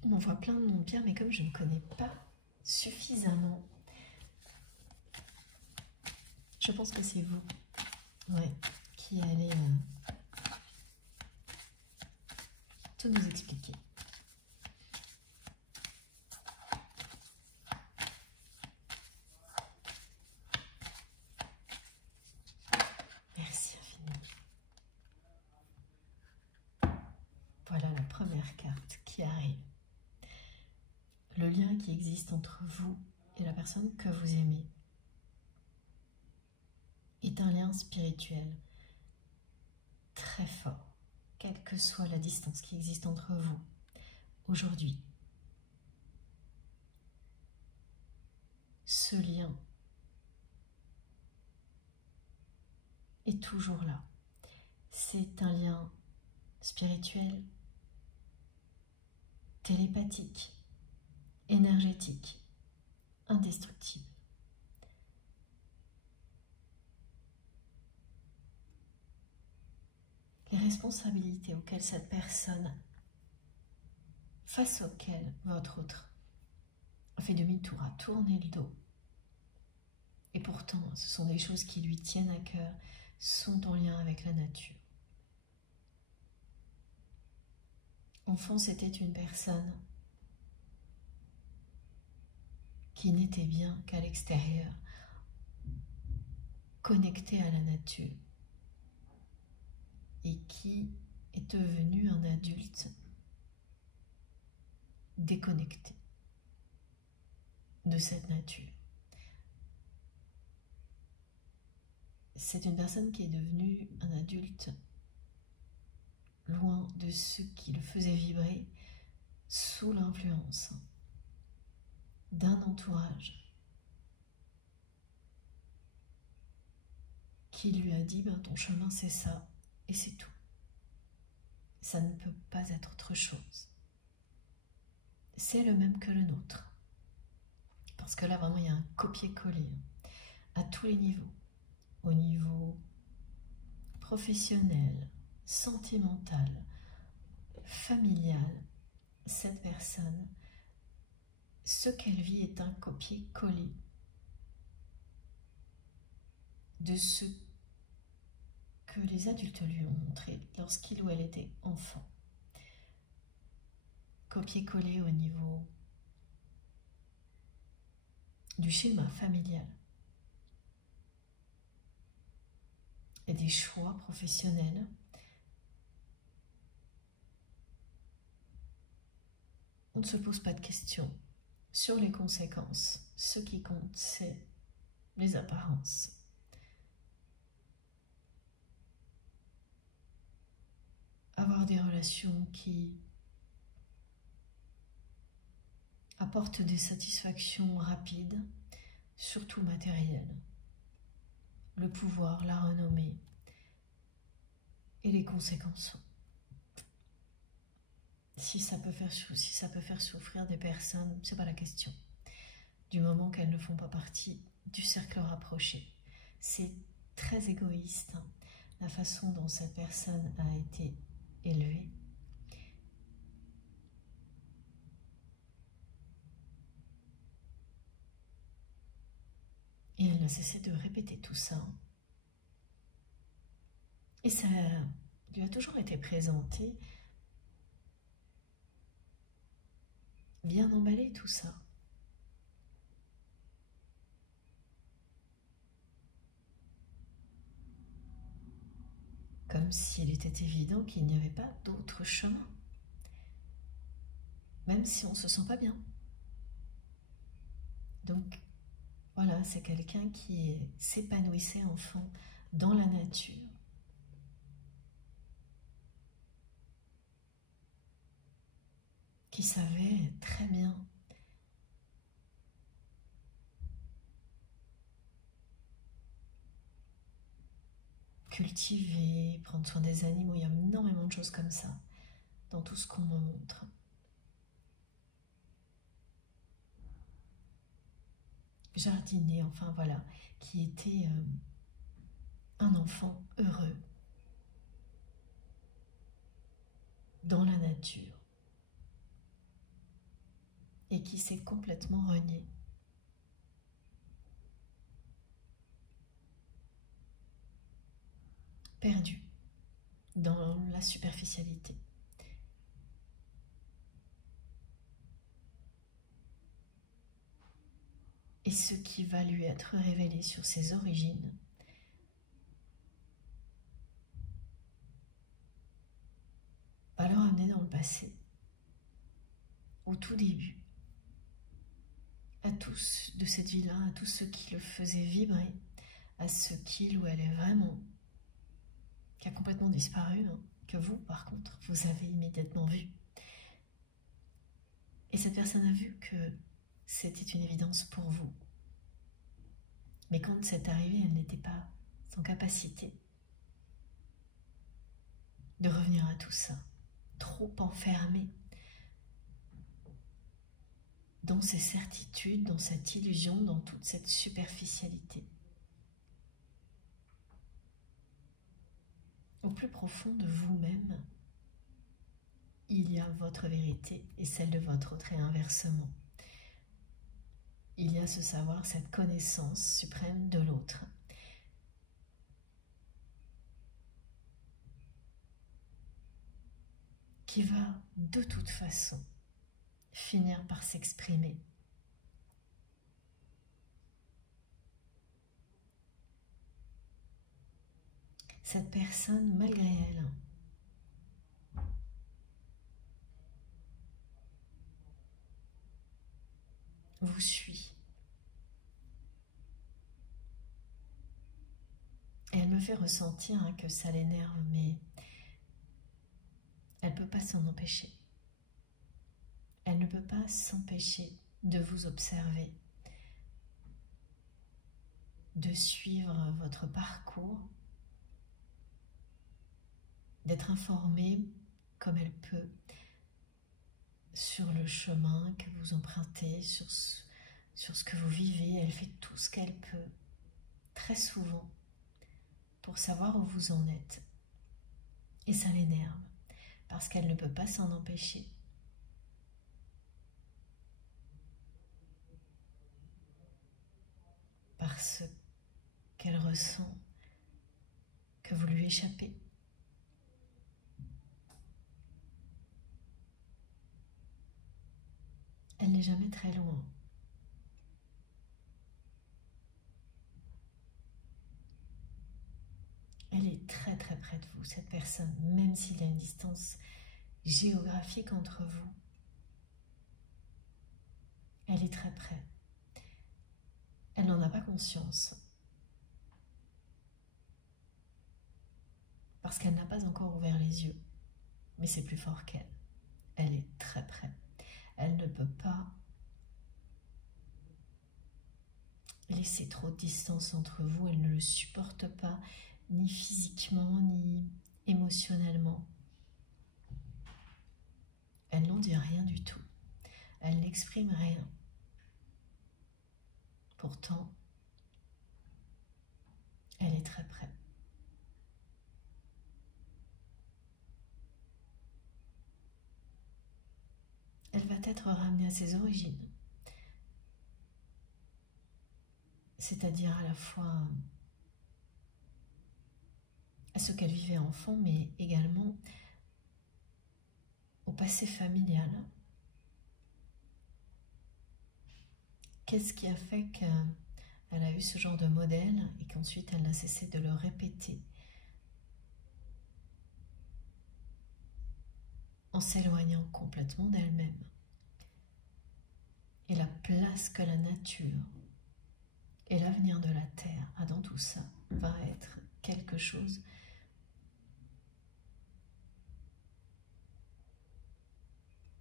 On m'envoie plein de noms de pierres, mais comme je ne connais pas suffisamment, je pense que c'est vous, ouais, qui allez tout nous expliquer. Merci infiniment. Voilà la première carte qui arrive. Le lien qui existe entre vous et la personne que vous aimez est un lien spirituel très fort, quelle que soit la distance qui existe entre vous aujourd'hui. Ce lien est toujours là. C'est un lien spirituel, télépathique, énergétique, indestructible. Les responsabilités auxquelles cette personne, face auxquelles votre autre a fait demi-tour, a tourné le dos, et pourtant ce sont des choses qui lui tiennent à cœur, sont en lien avec la nature. Enfant, c'était une personne qui n'était bien qu'à l'extérieur, connectée à la nature, et qui est devenu un adulte déconnecté de cette nature. C'est une personne qui est devenue un adulte loin de ce qui le faisait vibrer sous l'influence d'un entourage qui lui a dit ben, ton chemin c'est ça et c'est tout. Ça ne peut pas être autre chose. C'est le même que le nôtre. Parce que là vraiment il y a un copier-coller à tous les niveaux. Au niveau professionnel, sentimental, familial, cette personne, ce qu'elle vit est un copier-coller de ce que les adultes lui ont montré lorsqu'il ou elle était enfant. Copier-coller au niveau du schéma familial et des choix professionnels. On ne se pose pas de questions sur les conséquences. Ce qui compte, c'est les apparences. Avoir des relations qui apportent des satisfactions rapides, surtout matérielles. Le pouvoir, la renommée et les conséquences. Si ça peut faire souffrir des personnes, c'est pas la question. Du moment qu'elles ne font pas partie du cercle rapproché. C'est très égoïste, hein, la façon dont cette personne a été élevée. Et elle n'a cessé de répéter tout ça. Et ça lui a toujours été présenté bien emballé tout ça. Comme s'il était évident qu'il n'y avait pas d'autre chemin. Même si on ne se sent pas bien. Donc, voilà, c'est quelqu'un qui s'épanouissait enfant dans la nature. Qui savait très bien cultiver, prendre soin des animaux. Il y a énormément de choses comme ça dans tout ce qu'on me montre. Jardiner, enfin voilà, qui était un enfant heureux dans la nature et qui s'est complètement renié. Perdu dans la superficialité. Et ce qui va lui être révélé sur ses origines va le ramener dans le passé, au tout début, à tous de cette vie-là, à tous ceux qui le faisaient vibrer, à ce qu'il ou elle est vraiment, qui a complètement disparu, hein, que vous, par contre, vous avez immédiatement vu. Et cette personne a vu que c'était une évidence pour vous. Mais quand c'est arrivé, elle n'était pas en capacité de revenir à tout ça, trop enfermée dans ces certitudes, dans cette illusion, dans toute cette superficialité. Au plus profond de vous-même, il y a votre vérité et celle de votre autre et inversement. Il y a ce savoir, cette connaissance suprême de l'autre. Qui va de toute façon finir par s'exprimer. Cette personne, malgré elle, vous suit. Et elle me fait ressentir que ça l'énerve, mais elle ne peut pas s'en empêcher. Elle ne peut pas s'empêcher de vous observer, de suivre votre parcours, d'être informée comme elle peut sur le chemin que vous empruntez, sur ce que vous vivez. Elle fait tout ce qu'elle peut, très souvent, pour savoir où vous en êtes. Et ça l'énerve, parce qu'elle ne peut pas s'en empêcher. Parce qu'elle ressent que vous lui échappez. Elle n'est jamais très loin. Elle est très très près de vous, cette personne, même s'il y a une distance géographique entre vous. Elle est très près. Elle n'en a pas conscience. Parce qu'elle n'a pas encore ouvert les yeux. Mais c'est plus fort qu'elle. Elle est très près. Elle ne peut pas laisser trop de distance entre vous. Elle ne le supporte pas, ni physiquement, ni émotionnellement. Elle n'en dit rien du tout. Elle n'exprime rien. Pourtant, elle est très près. Elle va être ramenée à ses origines. C'est-à-dire à la fois à ce qu'elle vivait enfant, mais également au passé familial. Qu'est-ce qui a fait qu'elle a eu ce genre de modèle et qu'ensuite elle n'a cessé de le répéter en s'éloignant complètement d'elle-même? Et la place que la nature et l'avenir de la Terre a dans tout ça va être quelque chose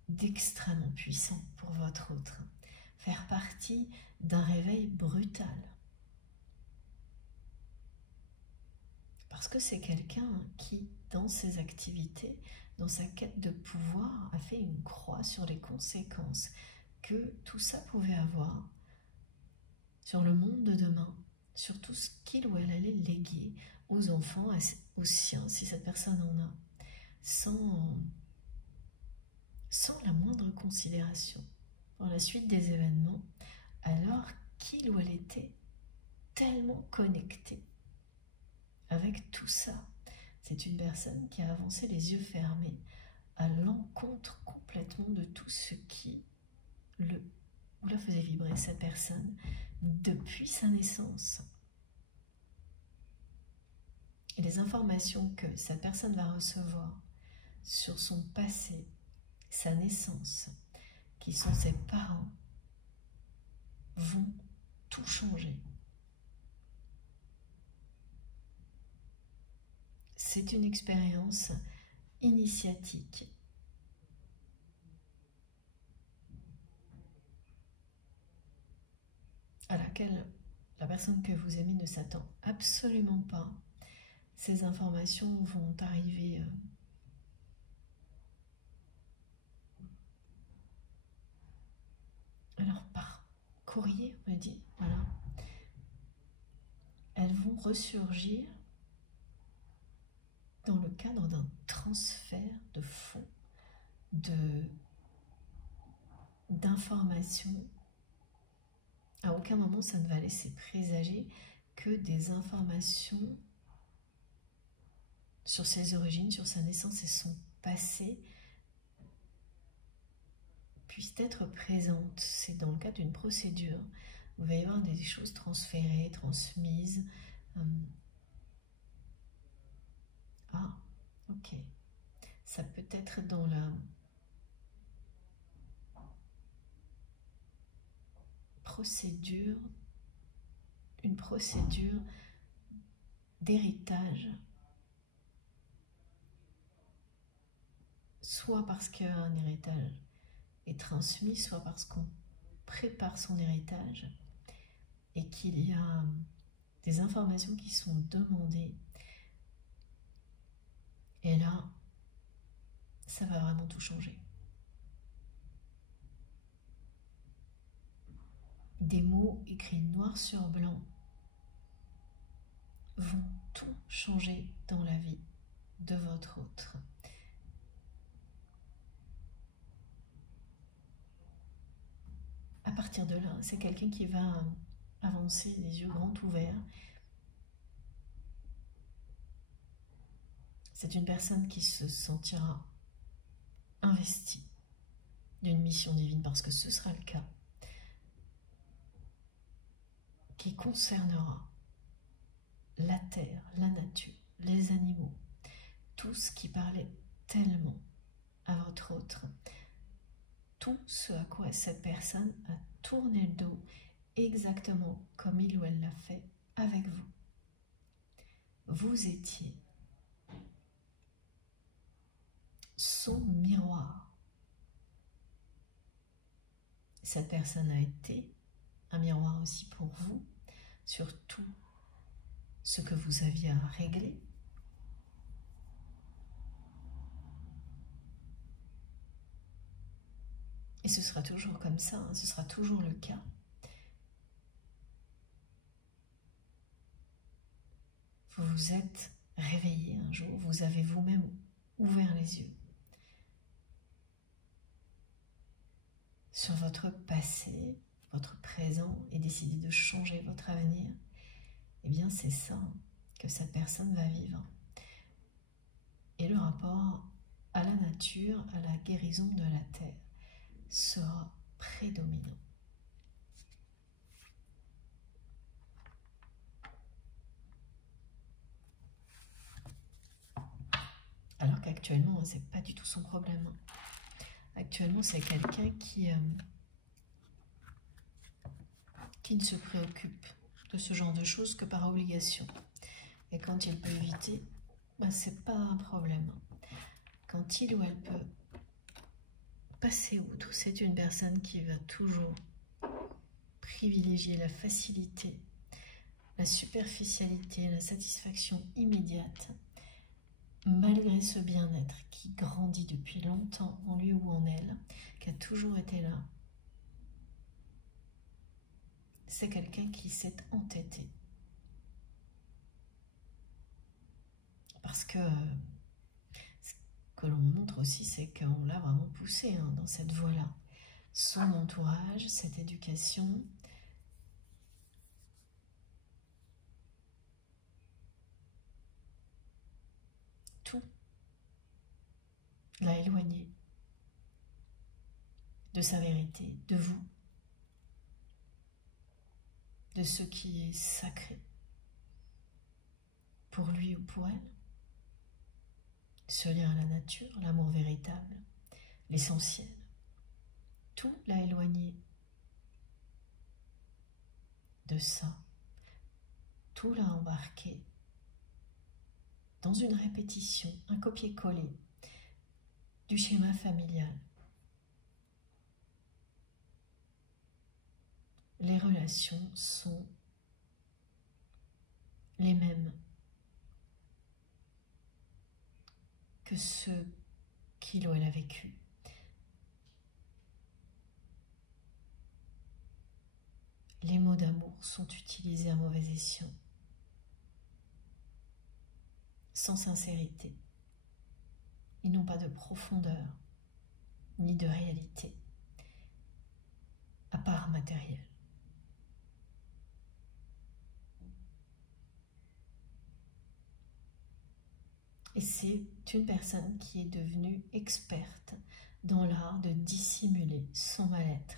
d'extrêmement puissant pour votre autre. Faire partie d'un réveil brutal. Parce que c'est quelqu'un qui, dans ses activités, dans sa quête de pouvoir, a fait une croix sur les conséquences que tout ça pouvait avoir sur le monde de demain, sur tout ce qu'il ou elle allait léguer aux enfants, aux siens, si cette personne en a, sans la moindre considération dans la suite des événements, alors qu'il ou elle était tellement connecté avec tout ça. C'est une personne qui a avancé les yeux fermés à l'encontre complètement de tout ce qui le ou la faisait vibrer, cette personne, depuis sa naissance. Et les informations que cette personne va recevoir sur son passé, sa naissance, qui sont ses parents, vont tout changer. C'est une expérience initiatique. À laquelle la personne que vous aimez ne s'attend absolument pas. Ces informations vont arriver alors par courrier, on me dit, voilà. Elles vont ressurgir dans le cadre d'un transfert de fonds, d'informations. À aucun moment ça ne va laisser présager que des informations sur ses origines, sur sa naissance et son passé puissent être présentes. C'est dans le cadre d'une procédure. Il va y avoir des choses transférées, transmises. Ah, ok. Ça peut être dans la procédure, une procédure d'héritage, soit parce qu'un héritage est transmis, soit parce qu'on prépare son héritage et qu'il y a des informations qui sont demandées. Et là, ça va vraiment tout changer. Des mots écrits noir sur blanc vont tout changer dans la vie de votre autre. À partir de là, c'est quelqu'un qui va avancer les yeux grands ouverts. C'est une personne qui se sentira investie d'une mission divine, parce que ce sera le cas, qui concernera la terre, la nature, les animaux, tout ce qui parlait tellement à votre autre, tout ce à quoi cette personne a tourné le dos exactement comme il ou elle l'a fait avec vous. Vous étiez son miroir. Cette personne a été un miroir aussi pour vous, sur tout ce que vous aviez à régler. Et ce sera toujours comme ça, hein, ce sera toujours le cas. Vous vous êtes réveillé un jour, vous avez vous-même ouvert les yeux sur votre passé, votre présent, et décidé de changer votre avenir. Eh bien, c'est ça que cette personne va vivre. Et le rapport à la nature, à la guérison de la terre, sera prédominant. Alors qu'actuellement, c'est pas du tout son problème. Actuellement, c'est quelqu'un qui ne se préoccupe de ce genre de choses que par obligation. Et quand il peut éviter, ben, c'est pas un problème. Quand il ou elle peut passer outre, c'est une personne qui va toujours privilégier la facilité, la superficialité, la satisfaction immédiate, malgré ce bien-être qui grandit depuis longtemps en lui ou en elle, qui a toujours été là. C'est quelqu'un qui s'est entêté. Parce que ce que l'on montre aussi, c'est qu'on l'a vraiment poussé dans cette voie-là. Son entourage, cette éducation, tout l'a éloigné de sa vérité, de vous, de ce qui est sacré pour lui ou pour elle. Ce lien à la nature, l'amour véritable, l'essentiel, tout l'a éloigné de ça. Tout l'a embarqué dans une répétition, un copier-coller du schéma familial. Les relations sont les mêmes que ceux qu'il ou elle a vécu. Les mots d'amour sont utilisés à mauvais escient, sans sincérité. Ils n'ont pas de profondeur, ni de réalité, à part matérielle. Et c'est une personne qui est devenue experte dans l'art de dissimuler son mal-être.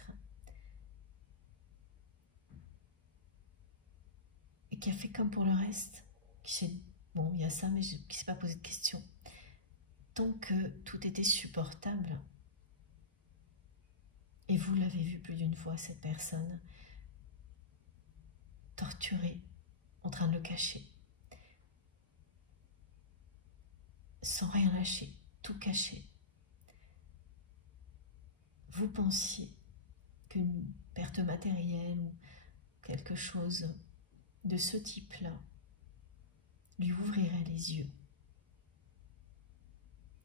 Et qui a fait comme pour le reste, qui s'est, bon, il y a ça, mais qui ne s'est pas posé de questions. Tant que tout était supportable, et vous l'avez vu plus d'une fois, cette personne torturée, en train de le cacher, sans rien lâcher, tout cacher. Vous pensiez qu'une perte matérielle ou quelque chose de ce type-là lui ouvrirait les yeux.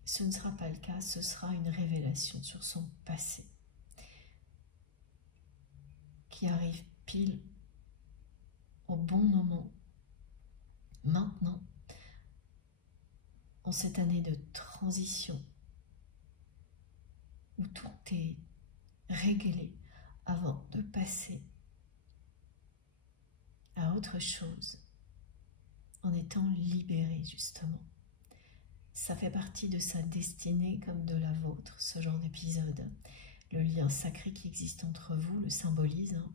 Ce ne sera pas le cas, ce sera une révélation sur son passé qui arrive pile au bon moment, maintenant, en cette année de transition où tout est réglé avant de passer à autre chose en étant libéré justement. Ça fait partie de sa destinée comme de la vôtre, ce genre d'épisode. Le lien sacré qui existe entre vous le symbolise, hein,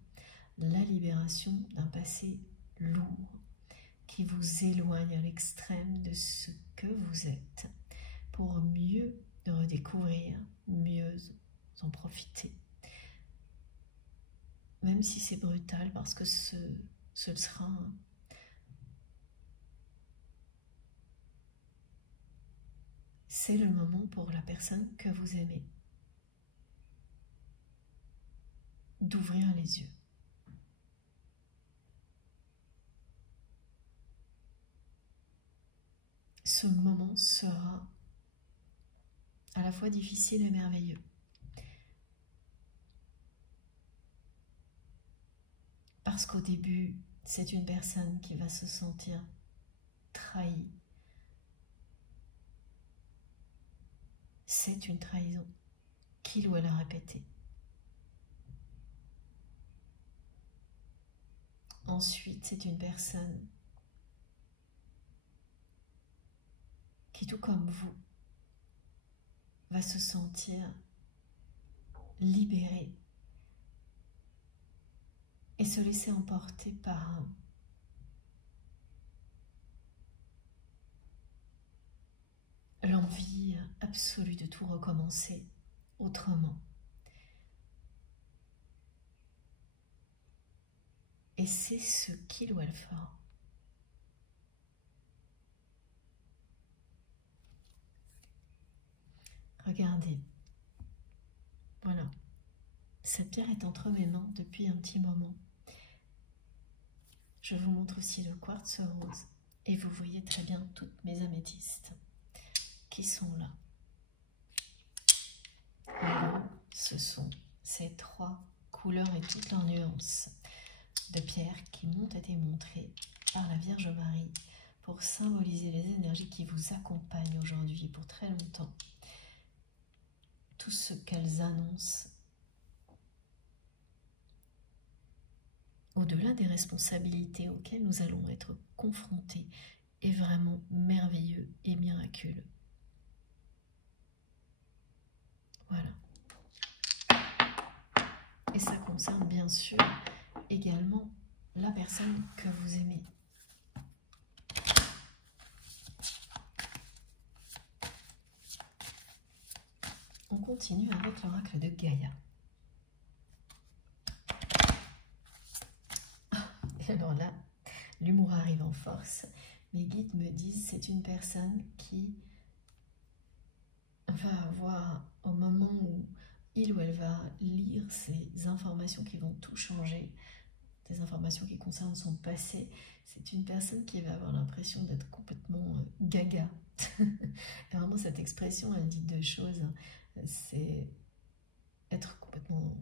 la libération d'un passé lourd qui vous éloigne à l'extrême de ce que vous êtes pour mieux le redécouvrir, mieux en profiter. Même si c'est brutal parce que ce sera c'est le moment pour la personne que vous aimez d'ouvrir les yeux. Ce moment sera à la fois difficile et merveilleux. Parce qu'au début, c'est une personne qui va se sentir trahie. C'est une trahison qu'il ou elle a répétée. Ensuite, c'est une personne qui, tout comme vous, va se sentir libérée et se laisser emporter par l'envie absolue de tout recommencer autrement. Et c'est ce qu'il ou elle fera. Regardez, voilà, cette pierre est entre mes mains depuis un petit moment. Je vous montre aussi le quartz rose et vous voyez très bien toutes mes améthystes qui sont là. Là, ce sont ces trois couleurs et toutes leurs nuances de pierres qui m'ont été montrées par la Vierge Marie pour symboliser les énergies qui vous accompagnent aujourd'hui et pour très longtemps. Tout ce qu'elles annoncent au-delà des responsabilités auxquelles nous allons être confrontés est vraiment merveilleux et miraculeux. Voilà. Et ça concerne bien sûr également la personne que vous aimez. On continue avec l'oracle de Gaïa. Et alors là, l'humour arrive en force. Mes guides me disent c'est une personne qui va avoir, au moment où il ou elle va lire ces informations qui vont tout changer, des informations qui concernent son passé, c'est une personne qui va avoir l'impression d'être complètement gaga. Et vraiment, cette expression, elle dit deux choses. C'est être complètement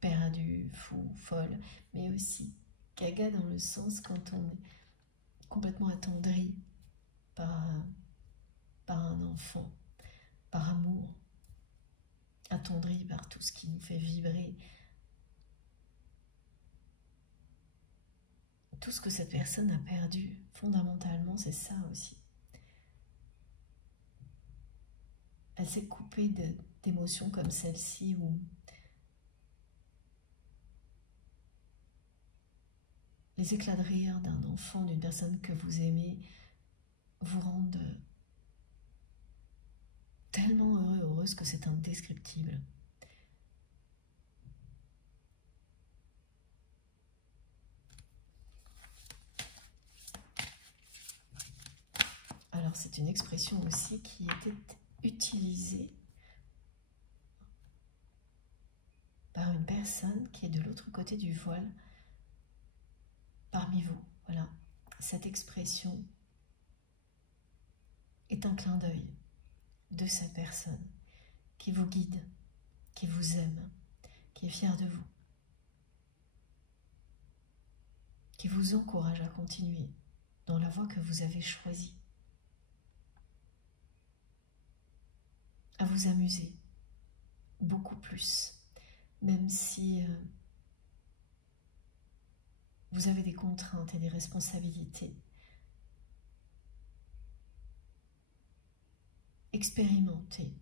perdu, fou, folle, mais aussi gaga dans le sens quand on est complètement attendri par un enfant, par amour, attendri par tout ce qui nous fait vibrer. Tout ce que cette personne a perdu, fondamentalement, c'est ça aussi. Elle s'est coupée d'émotions comme celle-ci où les éclats de rire d'un enfant, d'une personne que vous aimez, vous rendent tellement heureux, heureuse que c'est indescriptible. Alors c'est une expression aussi qui était utilisée par personne qui est de l'autre côté du voile parmi vous. Voilà, cette expression est un clin d'œil de cette personne qui vous guide, qui vous aime, qui est fière de vous, qui vous encourage à continuer dans la voie que vous avez choisie, à vous amuser beaucoup plus, même si vous avez des contraintes et des responsabilités. Expérimentez,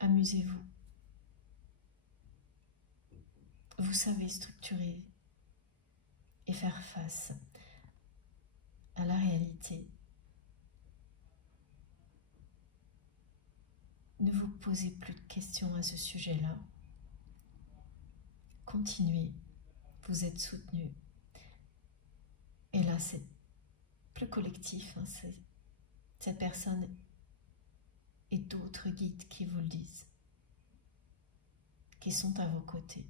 amusez-vous. Vous savez structurer et faire face à la réalité. Ne vous posez plus de questions à ce sujet-là. Continuez, vous êtes soutenu. Et là, c'est plus collectif, hein, cette personne et d'autres guides qui vous le disent, qui sont à vos côtés.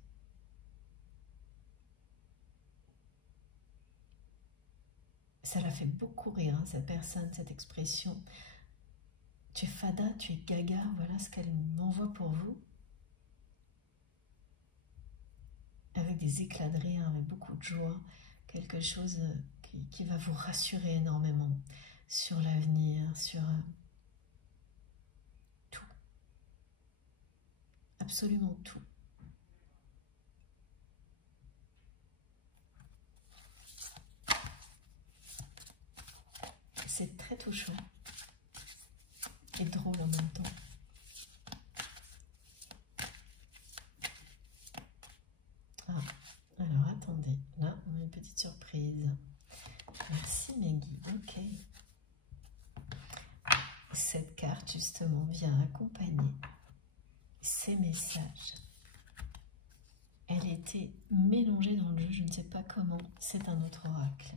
Ça la fait beaucoup rire, hein, cette personne, cette expression. Tu es fada, tu es gaga, voilà ce qu'elle m'envoie pour vous. Avec des éclats de rire, avec beaucoup de joie, quelque chose qui va vous rassurer énormément sur l'avenir, sur tout. Absolument tout. C'est très touchant et drôle en même temps. Ah, alors attendez, là on a une petite surprise. Merci Maggie, ok. Cette carte justement vient accompagner ces messages. Elle était mélangée dans le jeu, je ne sais pas comment, c'est un autre oracle.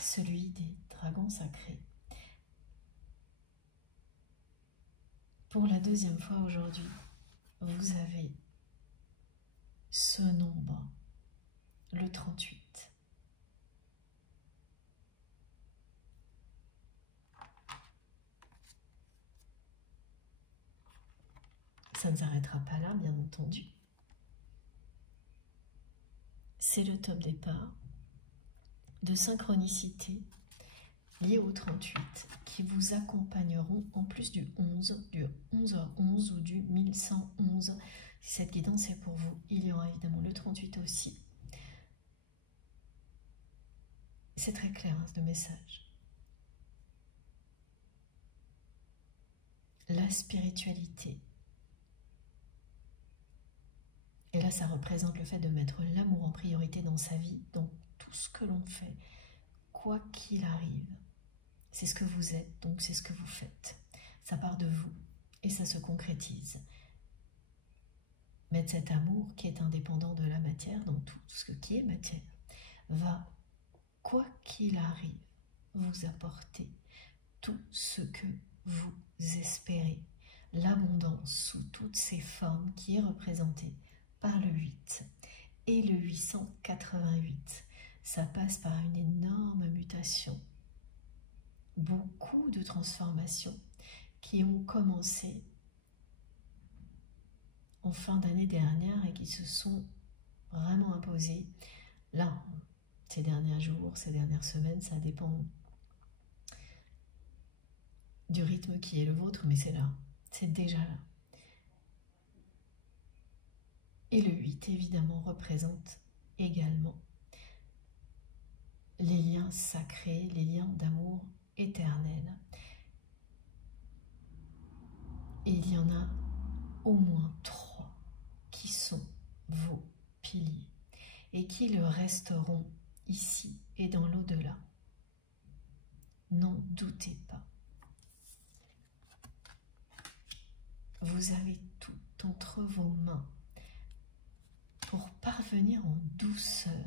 Celui des dragons sacrés. Pour la deuxième fois aujourd'hui, vous avez ce nombre, le 38. Ça ne s'arrêtera pas là, bien entendu. C'est le top départ de synchronicité liés au 38 qui vous accompagneront en plus du 11, du 11h11 ou du 1111. Si cette guidance est pour vous, il y aura évidemment le 38 aussi. C'est très clair, hein, ce message. La spiritualité. Et là, ça représente le fait de mettre l'amour en priorité dans sa vie, dans tout ce que l'on fait, quoi qu'il arrive. C'est ce que vous êtes, donc c'est ce que vous faites. Ça part de vous et ça se concrétise. Mettre cet amour qui est indépendant de la matière, donc tout ce qui est matière, va, quoi qu'il arrive, vous apporter tout ce que vous espérez. L'abondance sous toutes ses formes qui est représentée par le 8 et le 888. Ça passe par une énorme mutation. Beaucoup de transformations qui ont commencé en fin d'année dernière et qui se sont vraiment imposées là, ces derniers jours, ces dernières semaines, ça dépend du rythme qui est le vôtre, mais c'est là, c'est déjà là. Et le 8, évidemment, représente également les liens sacrés, les liens d'amour éternel. Et il y en a au moins 3 qui sont vos piliers et qui le resteront ici et dans l'au-delà. N'en doutez pas. Vous avez tout entre vos mains pour parvenir en douceur,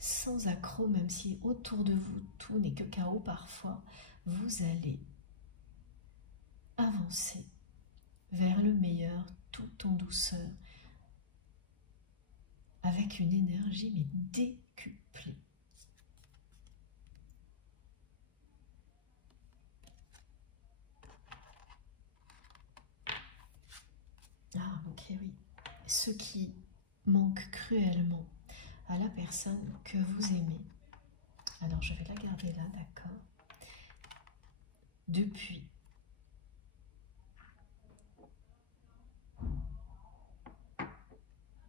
sans accroc, même si autour de vous tout n'est que chaos parfois, vous allez avancer vers le meilleur tout en douceur, avec une énergie mais décuplée. Ah, ok, oui. Ceux qui manquent cruellement à la personne que vous aimez. Alors, je vais la garder là, d'accord. Depuis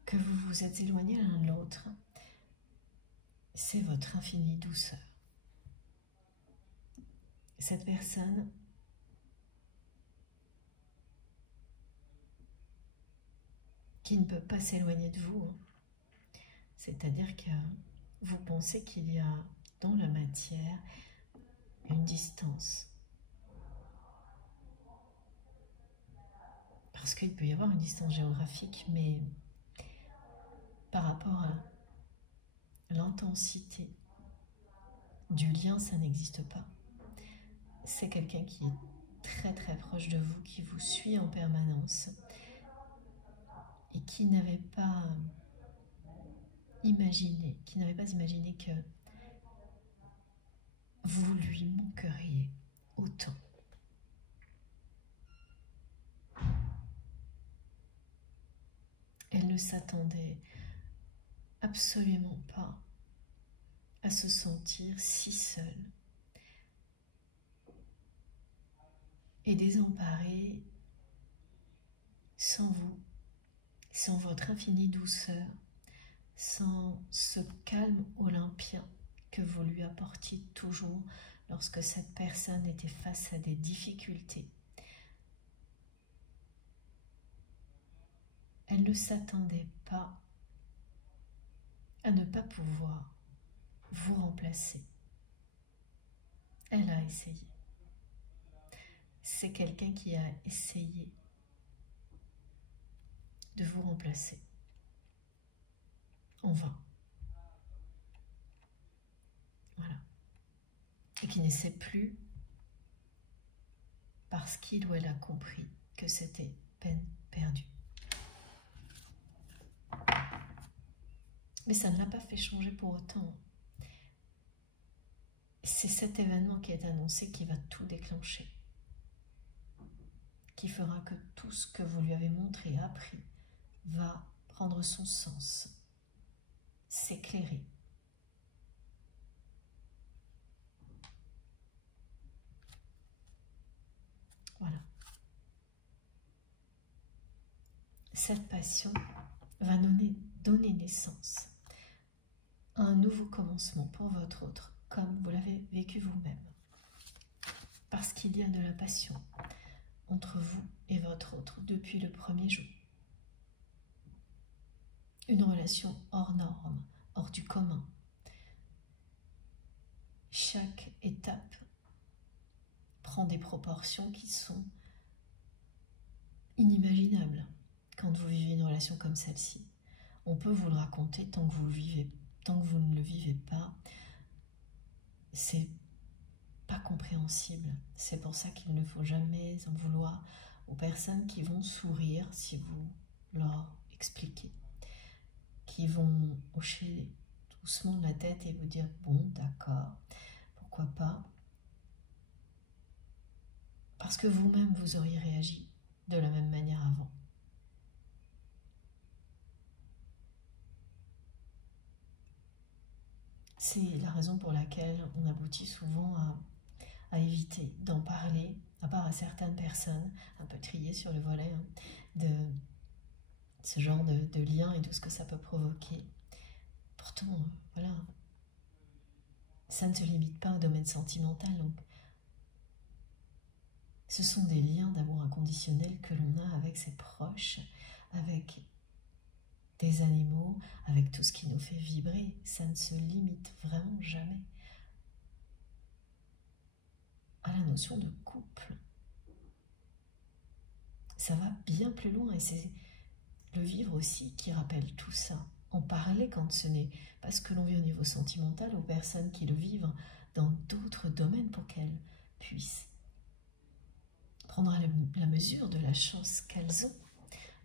que vous vous êtes éloignés l'un de l'autre, c'est votre infinie douceur. Cette personne qui ne peut pas s'éloigner de vous, hein. C'est-à-dire que vous pensez qu'il y a dans la matière une distance. Parce qu'il peut y avoir une distance géographique, mais par rapport à l'intensité du lien, ça n'existe pas. C'est quelqu'un qui est très très proche de vous, qui vous suit en permanence et qui n'avait pas imaginé, que vous lui manqueriez autant. Elle ne s'attendait absolument pas à se sentir si seule et désemparée sans vous, sans votre infinie douceur, sans ce calme olympien que vous lui apportiez toujours lorsque cette personne était face à des difficultés. Elle ne s'attendait pas à ne pas pouvoir vous remplacer. Elle a essayé. C'est quelqu'un qui a essayé de vous remplacer. En vain. Voilà. Et qui n'essaie plus parce qu'il ou elle a compris que c'était peine perdue. Mais ça ne l'a pas fait changer pour autant. C'est cet événement qui est annoncé qui va tout déclencher. Qui fera que tout ce que vous lui avez montré, appris, va prendre son sens, s'éclairer. Voilà. Cette passion va donner naissance à un nouveau commencement pour votre autre, comme vous l'avez vécu vous-même. Parce qu'il y a de la passion entre vous et votre autre depuis le premier jour. Une relation hors norme, hors du commun. Chaque étape prend des proportions qui sont inimaginables quand vous vivez une relation comme celle-ci. On peut vous le raconter tant que vous le vivez, tant que vous ne le vivez pas, c'est pas compréhensible. C'est pour ça qu'il ne faut jamais en vouloir aux personnes qui vont sourire si vous leur expliquez, qui vont hocher doucement de la tête et vous dire bon, d'accord, pourquoi pas, parce que vous-même vous auriez réagi de la même manière avant. C'est la raison pour laquelle on aboutit souvent à éviter d'en parler, à part à certaines personnes, un peu triées sur le volet, hein, de ce genre de lien et de ce que ça peut provoquer. Pourtant, voilà, ça ne se limite pas au domaine sentimental. Donc, ce sont des liens d'amour inconditionnel que l'on a avec ses proches, avec des animaux, avec tout ce qui nous fait vibrer. Ça ne se limite vraiment jamais à la notion de couple. Ça va bien plus loin et c'est le vivre aussi qui rappelle tout ça. En parler quand ce n'est pas ce que l'on vit au niveau sentimental aux personnes qui le vivent dans d'autres domaines pour qu'elles puissent prendre la mesure de la chance qu'elles ont.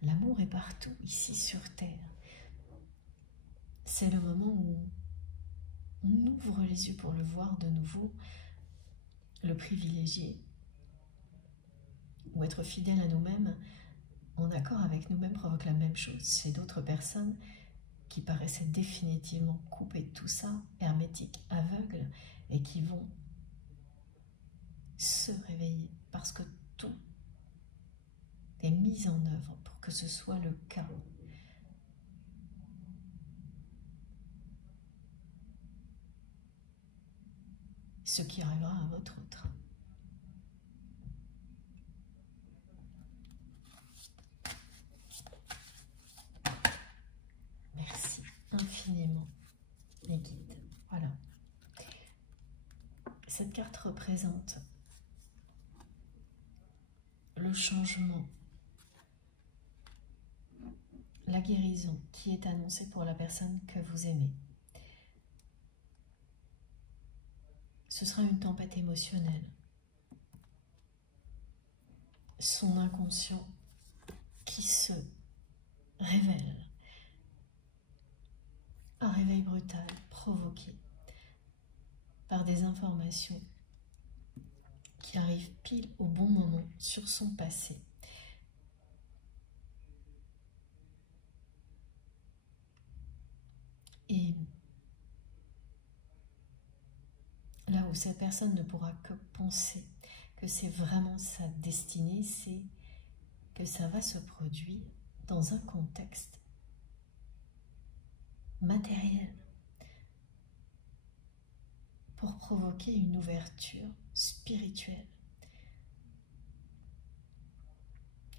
L'amour est partout, ici sur Terre. c'est le moment où on ouvre les yeux pour le voir de nouveau, le privilégier, ou être fidèle à nous-mêmes, en accord avec nous-mêmes, provoque la même chose chez d'autres personnes qui paraissaient définitivement coupées de tout ça, hermétiques, aveugles, et qui vont se réveiller parce que tout est mis en œuvre pour que ce soit le cas. Ce qui arrivera à votre autre. Merci infiniment, les guides. Voilà. Cette carte représente le changement, la guérison qui est annoncée pour la personne que vous aimez. Ce sera une tempête émotionnelle. Son inconscient qui se révèle. Un réveil brutal provoqué par des informations qui arrivent pile au bon moment sur son passé. Et là où cette personne ne pourra que penser que c'est vraiment sa destinée, c'est que ça va se produire dans un contexte matériel pour provoquer une ouverture spirituelle.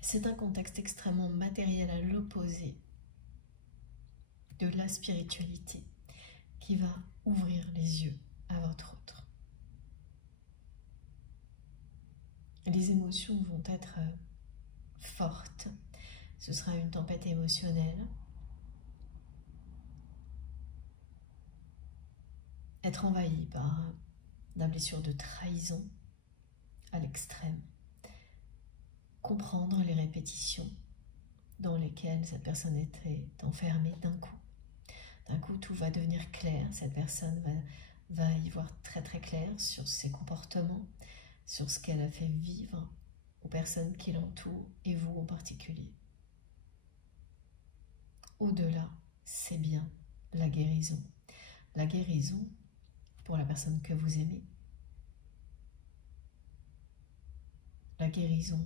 C'est un contexte extrêmement matériel à l'opposé de la spiritualité qui va ouvrir les yeux à votre autre. Les émotions vont être fortes. Ce sera une tempête émotionnelle. Être envahi par la blessure de trahison à l'extrême. Comprendre les répétitions dans lesquelles cette personne était enfermée d'un coup. D'un coup, tout va devenir clair. Cette personne va y voir très très clair sur ses comportements, sur ce qu'elle a fait vivre aux personnes qui l'entourent et vous en particulier. Au-delà, c'est bien la guérison. La guérison pour la personne que vous aimez. La guérison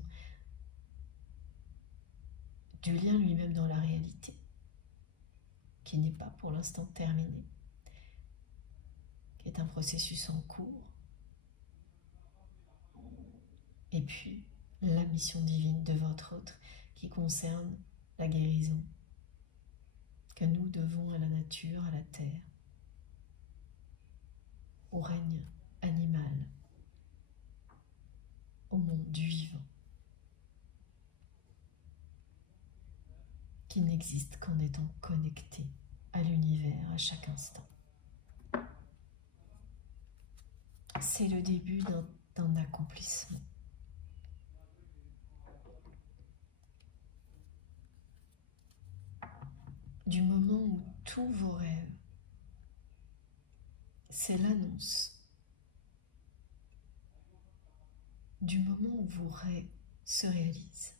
du lien lui-même dans la réalité, qui n'est pas pour l'instant terminé, qui est un processus en cours. Et puis, la mission divine de votre autre qui concerne la guérison que nous devons à la nature, à la terre, au règne animal, au monde du vivant, qui n'existe qu'en étant connecté à l'univers à chaque instant. C'est le début d'un accomplissement. Du moment où tous vos rêves, c'est l'annonce du moment où vos rêves se réalisent.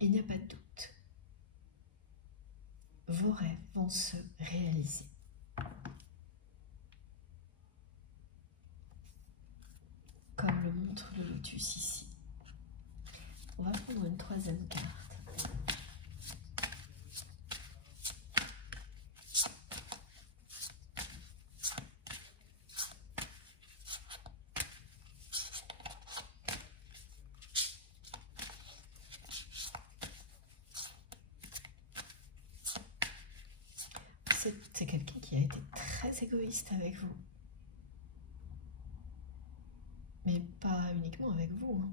Il n'y a pas de doute. Vos rêves vont se réaliser. Comme le montre le lotus ici. On va prendre une troisième carte. C'est quelqu'un qui a été très égoïste avec vous. Mais pas uniquement avec vous.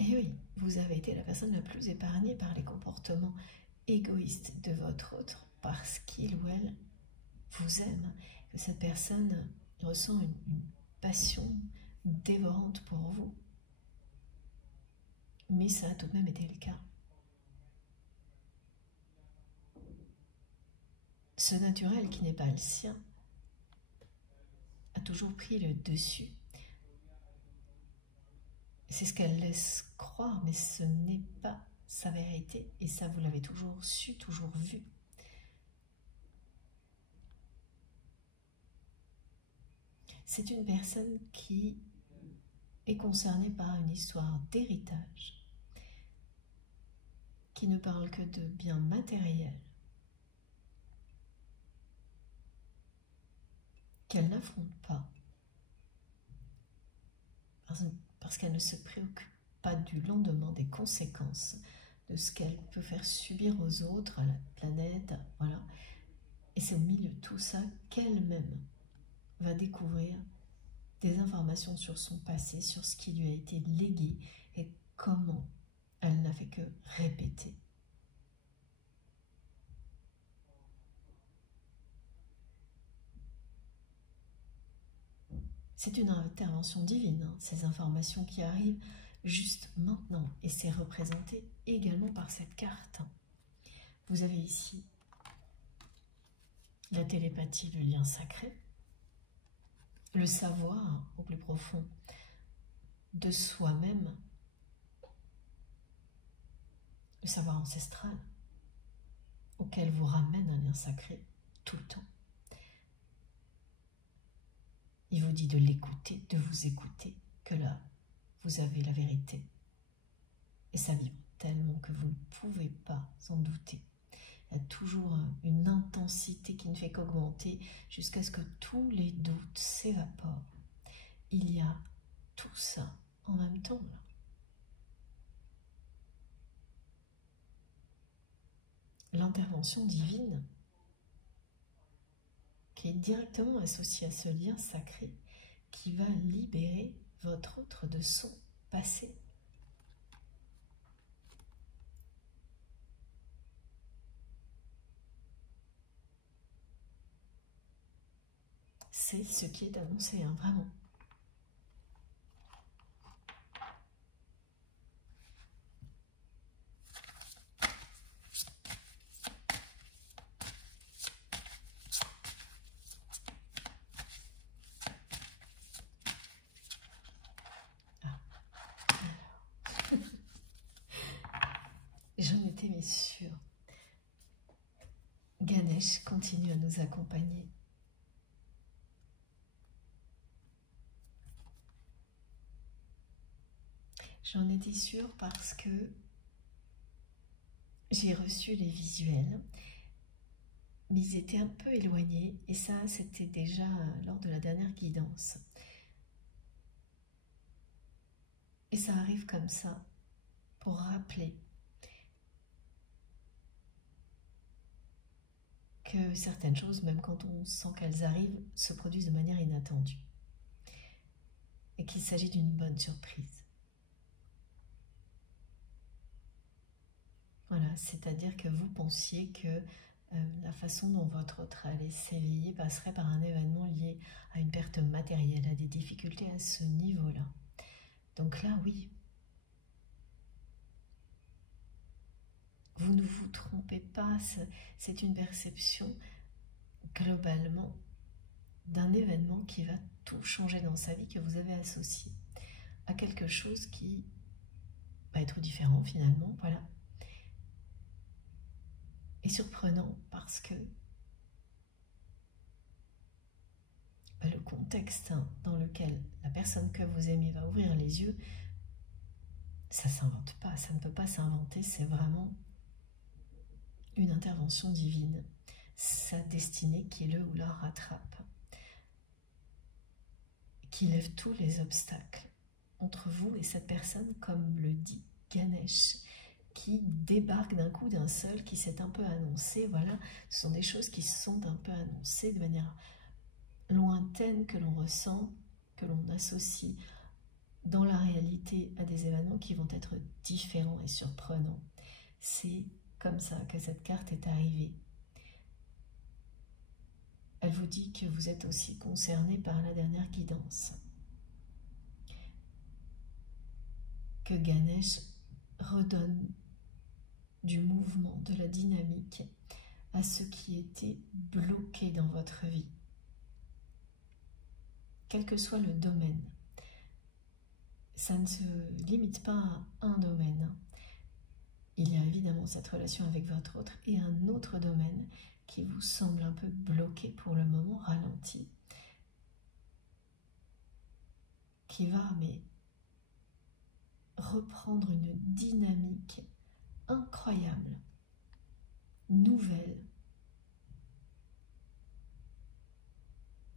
Et oui, vous avez été la personne la plus épargnée par les comportements égoïstes de votre autre parce qu'il ou elle vous aime. Que cette personne ressent une passion, dévorante pour vous. Mais ça a tout de même été le cas. Ce naturel qui n'est pas le sien a toujours pris le dessus. C'est ce qu'elle laisse croire, mais ce n'est pas sa vérité. Et ça, vous l'avez toujours su, toujours vu. C'est une personne qui est concernée par une histoire d'héritage, qui ne parle que de biens matériels, qu'elle n'affronte pas, parce qu'elle ne se préoccupe pas du lendemain, des conséquences de ce qu'elle peut faire subir aux autres, à la planète, voilà. Et c'est au milieu de tout ça qu'elle-même va découvrir des informations sur son passé, sur ce qui lui a été légué et comment elle n'a fait que répéter. C'est une intervention divine, hein, ces informations qui arrivent juste maintenant, et c'est représenté également par cette carte. Vous avez ici la télépathie, le lien sacré, le savoir au plus profond de soi-même, le savoir ancestral auquel vous ramène un lien sacré tout le temps. Il vous dit de l'écouter, de vous écouter, que là, vous avez la vérité. Et ça vibre tellement que vous ne pouvez pas en douter. Il y a toujours une intensité qui ne fait qu'augmenter jusqu'à ce que tous les doutes s'évaporent. Il y a tout ça en même temps, là. L'intervention divine qui est directement associée à ce lien sacré qui va libérer votre autre de son passé. C'est ce qui est annoncé, hein, vraiment. J'en étais mais sûre. Ganesh continue à nous accompagner. J'en étais sûre parce que j'ai reçu les visuels, mais ils étaient un peu éloignés, et ça, c'était déjà lors de la dernière guidance. Et ça arrive comme ça, pour rappeler que certaines choses, même quand on sent qu'elles arrivent, se produisent de manière inattendue. Et qu'il s'agit d'une bonne surprise. Voilà, c'est-à-dire que vous pensiez que la façon dont votre autre allait s'éveiller passerait par un événement lié à une perte matérielle, à des difficultés à ce niveau-là. Donc là, oui. Vous ne vous trompez pas, c'est une perception globalement d'un événement qui va tout changer dans sa vie, que vous avez associé à quelque chose qui va être différent finalement, voilà. Et surprenant parce que le contexte dans lequel la personne que vous aimez va ouvrir les yeux, ça ne s'invente pas, ça ne peut pas s'inventer, c'est vraiment une intervention divine, sa destinée qui le ou la rattrape, qui lève tous les obstacles entre vous et cette personne, comme le dit Ganesh, qui débarque d'un coup d'un seul, qui s'est un peu annoncé. Voilà, ce sont des choses qui se sont un peu annoncées de manière lointaine, que l'on ressent, que l'on associe dans la réalité à des événements qui vont être différents et surprenants. C'est comme ça que cette carte est arrivée. Elle vous dit que vous êtes aussi concerné par la dernière guidance. que Ganesh redonne du mouvement, de la dynamique à ce qui était bloqué dans votre vie. Quel que soit le domaine, ça ne se limite pas à un domaine. Il y a évidemment cette relation avec votre autre et un autre domaine qui vous semble un peu bloqué pour le moment, ralenti, qui va reprendre une dynamique incroyable, nouvelle,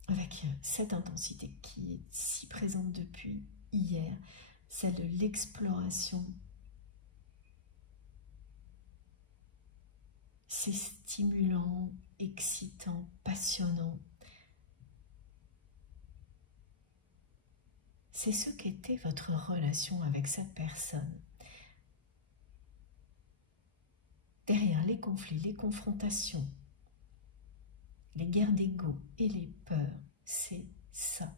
avec cette intensité qui est si présente depuis hier, celle de l'exploration. C'est stimulant, excitant, passionnant. C'est ce qu'était votre relation avec cette personne. Derrière les conflits, les confrontations, les guerres d'ego et les peurs, c'est ça,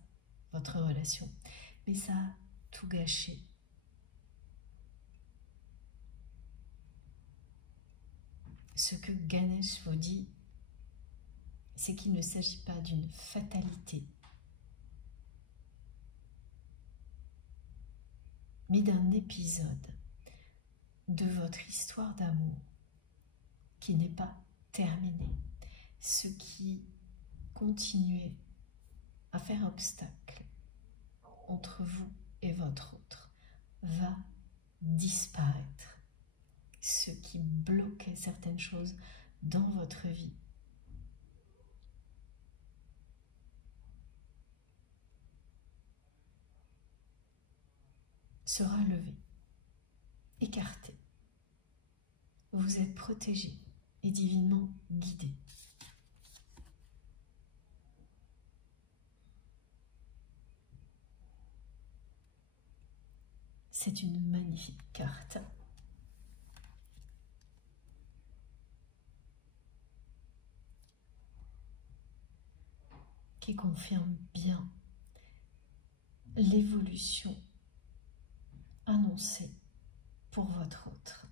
votre relation. Mais ça a tout gâché. Ce que Ganesh vous dit, c'est qu'il ne s'agit pas d'une fatalité, mais d'un épisode de votre histoire d'amour qui n'est pas terminé. Ce qui continuait à faire obstacle entre vous et votre autre va disparaître. Ce qui bloquait certaines choses dans votre vie sera levé, écarté. Vous êtes protégé et divinement guidé. C'est une magnifique carte. Qui confirme bien l'évolution annoncée pour votre autre.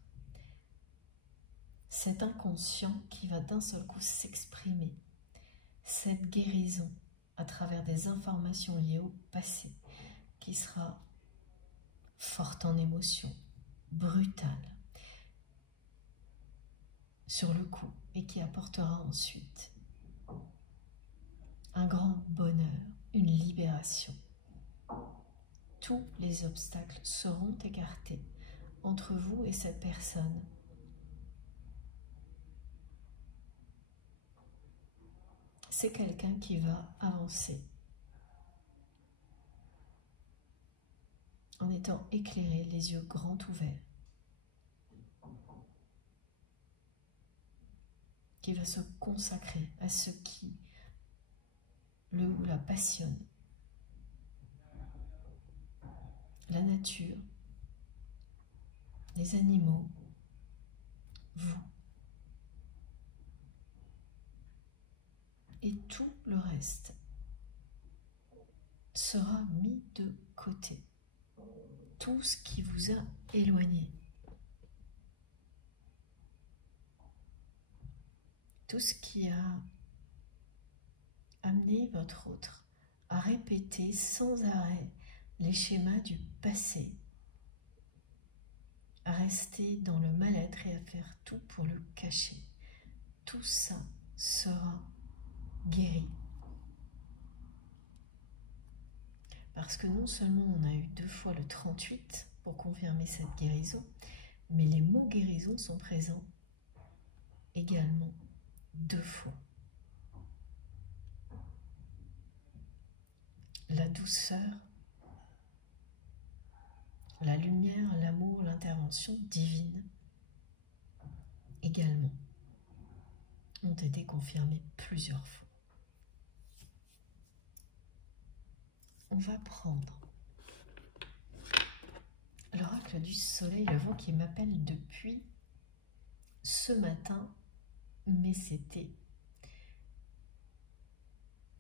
Cet inconscient qui va d'un seul coup s'exprimer, cette guérison à travers des informations liées au passé qui sera forte en émotions, brutale sur le coup et qui apportera ensuite un grand bonheur, une libération. Tous les obstacles seront écartés entre vous et cette personne. C'est quelqu'un qui va avancer en étant éclairé, les yeux grands ouverts, qui va se consacrer à ce qui le ou la passionne, la nature, les animaux, vous. Et tout le reste sera mis de côté. Tout ce qui vous a éloigné. Tout ce qui a amené votre autre à répéter sans arrêt les schémas du passé, à rester dans le mal-être et à faire tout pour le cacher. Tout ça sera guéri. Parce que non seulement on a eu 2 fois le 38 pour confirmer cette guérison, mais les mots guérison sont présents également 2 fois. La douceur, la lumière, l'amour, l'intervention divine également ont été confirmés plusieurs fois. On va prendre l'oracle du soleil levant qui m'appelle depuis ce matin, mais c'était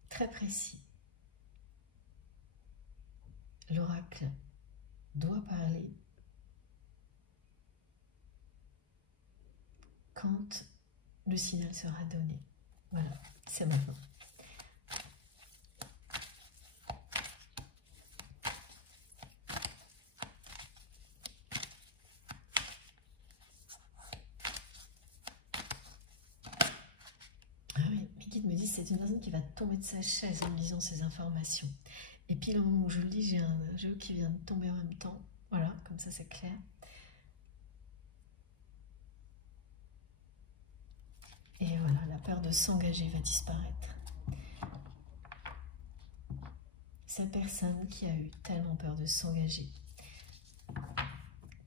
très précis. L'oracle doit parler quand le signal sera donné. Voilà, c'est maintenant. Ah oui, mes guides me disent c'est une personne qui va tomber de sa chaise en lisant ces informations. Et puis le moment où je le lis, j'ai un jeu qui vient de tomber en même temps. Voilà, comme ça c'est clair. Et voilà, la peur de s'engager va disparaître. Cette personne qui a eu tellement peur de s'engager,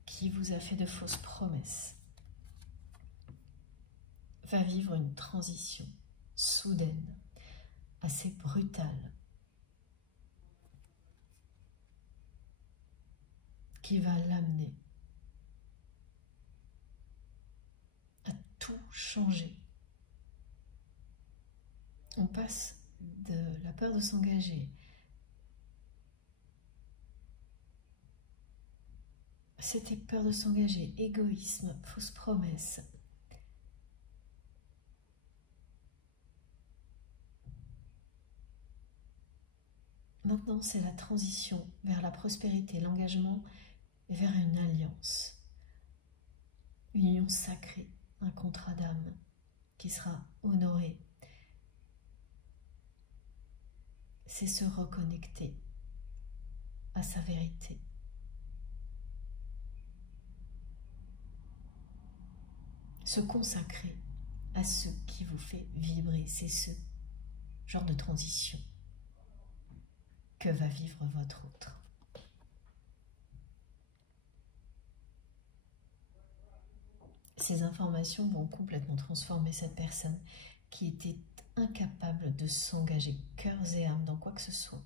qui vous a fait de fausses promesses, va vivre une transition soudaine, assez brutale, qui va l'amener à tout changer. On passe de la peur de s'engager, c'était peur de s'engager, égoïsme, fausses promesses. Maintenant, c'est la transition vers la prospérité, l'engagement vers une alliance, une union sacrée, un contrat d'âme qui sera honoré. C'est se reconnecter à sa vérité. Se consacrer à ce qui vous fait vibrer. C'est ce genre de transition que va vivre votre autre. Ces informations vont complètement transformer cette personne qui était incapable de s'engager cœurs et âme dans quoi que ce soit,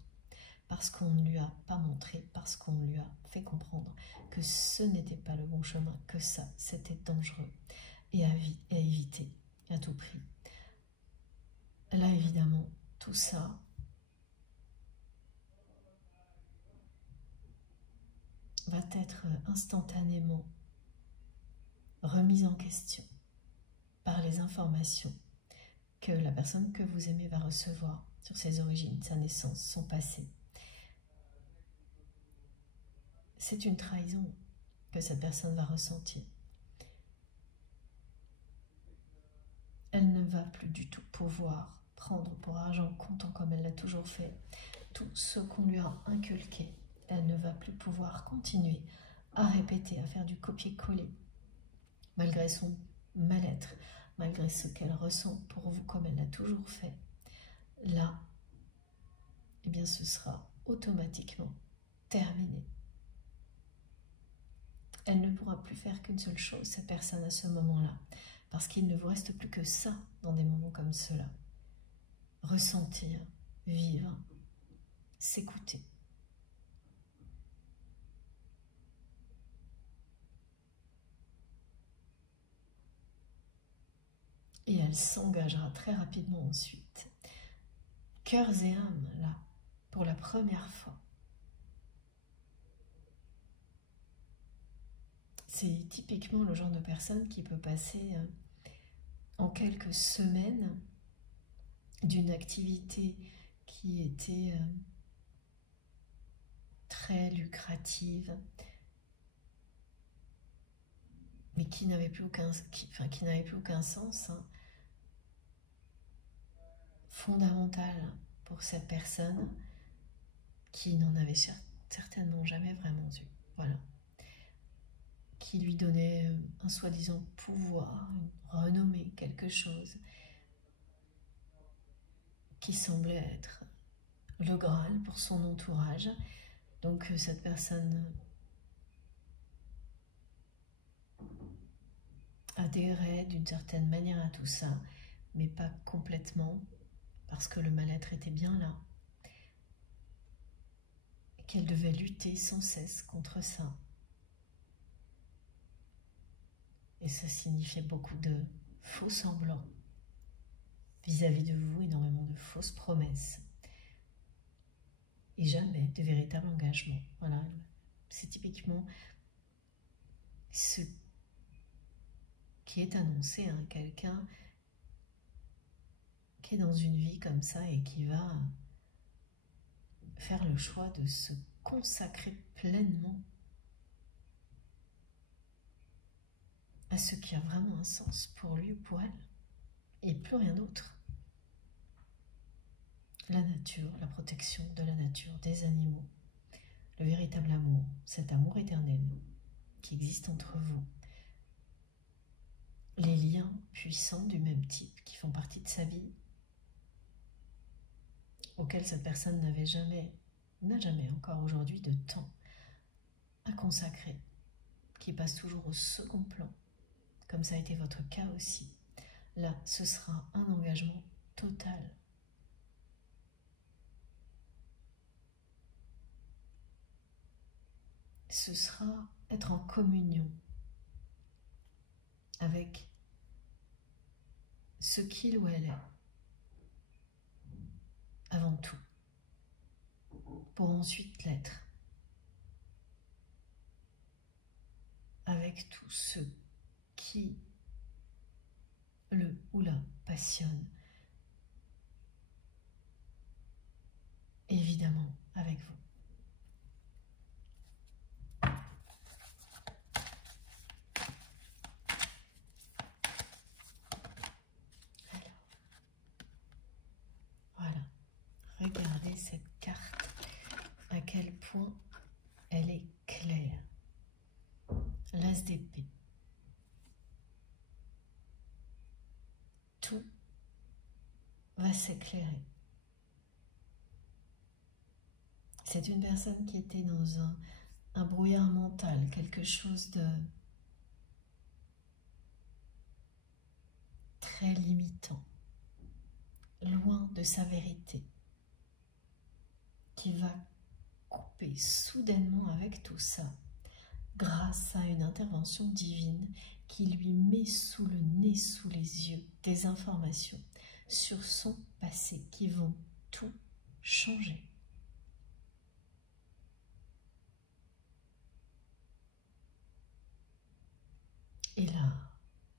parce qu'on ne lui a pas montré, parce qu'on lui a fait comprendre que ce n'était pas le bon chemin, que ça, c'était dangereux et à éviter à tout prix. Là, évidemment, tout ça va être instantanément remise en question par les informations que la personne que vous aimez va recevoir sur ses origines, sa naissance, son passé. C'est une trahison que cette personne va ressentir. Elle ne va plus du tout pouvoir prendre pour argent comptant comme elle l'a toujours fait tout ce qu'on lui a inculqué. Elle ne va plus pouvoir continuer à répéter, à faire du copier-coller, malgré son mal-être, malgré ce qu'elle ressent pour vous comme elle l'a toujours fait. Là, eh bien, ce sera automatiquement terminé. Elle ne pourra plus faire qu'une seule chose, cette personne, à ce moment-là, parce qu'il ne vous reste plus que ça dans des moments comme cela. Ressentir, vivre, s'écouter. Et elle s'engagera très rapidement ensuite. Cœurs et âmes, là, pour la première fois. C'est typiquement le genre de personne qui peut passer en quelques semaines d'une activité qui était très lucrative, mais qui n'avait plus aucun, qui n'avait plus aucun sens, hein, fondamental pour cette personne qui n'en avait certainement jamais vraiment eu. Voilà. Qui lui donnait un soi-disant pouvoir, une renommée, quelque chose qui semblait être le Graal pour son entourage. Donc cette personne adhérait d'une certaine manière à tout ça, mais pas complètement, parce que le mal-être était bien là, et qu'elle devait lutter sans cesse contre ça. Et ça signifiait beaucoup de faux semblants vis-à-vis de vous, énormément de fausses promesses, et jamais de véritable engagement. Voilà, c'est typiquement ce qui est annoncé, hein, quelqu'un qui est dans une vie comme ça et qui va faire le choix de se consacrer pleinement à ce qui a vraiment un sens pour lui ou pour elle, et plus rien d'autre. La nature, la protection de la nature, des animaux, le véritable amour, cet amour éternel qui existe entre vous, les liens puissants du même type qui font partie de sa vie, auxquels cette personne n'a jamais encore aujourd'hui de temps à consacrer, qui passe toujours au second plan, comme ça a été votre cas aussi. Là, ce sera un engagement total. Ce sera être en communion avec ce qu'il ou elle est, avant tout, pour ensuite l'être, avec tout ce qui le ou la passionne, évidemment avec vous. Voilà, regardez cette carte, à quel point elle est claire. L'as d'épée. Tout va s'éclairer. C'est une personne qui était dans un brouillard mental, quelque chose de très limitant, loin de sa vérité, qui va couper soudainement avec tout ça, grâce à une intervention divine qui lui met sous le nez, sous les yeux, des informations sur son passé qui vont tout changer. Et la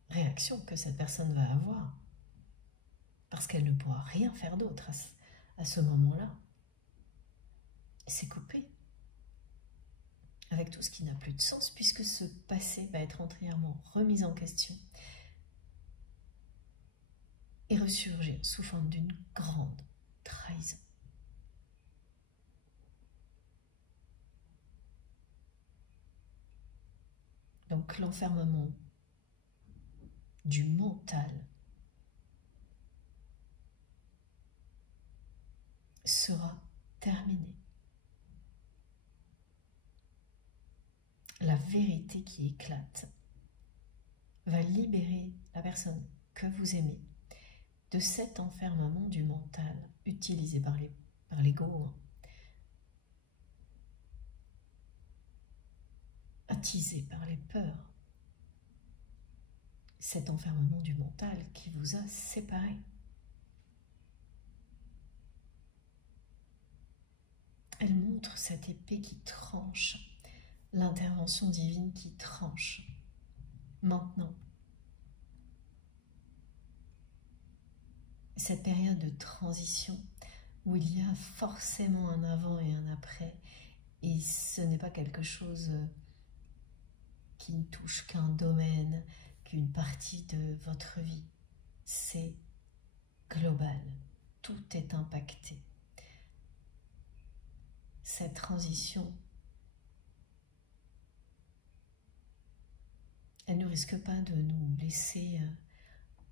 réaction que cette personne va avoir, parce qu'elle ne pourra rien faire d'autre à ce moment-là, c'est couper avec tout ce qui n'a plus de sens, puisque ce passé va être entièrement remis en question et ressurgir sous forme d'une grande trahison. Donc l'enfermement du mental sera terminé. La vérité qui éclate va libérer la personne que vous aimez de cet enfermement du mental utilisé par l'ego, attisé par les peurs. Cet enfermement du mental qui vous a séparé. Elle montre cette épée qui tranche, l'intervention divine qui tranche. Maintenant, cette période de transition où il y a forcément un avant et un après, et ce n'est pas quelque chose qui ne touche qu'un domaine, qu'une partie de votre vie. C'est global, tout est impacté. Cette transition, elle ne risque pas de nous laisser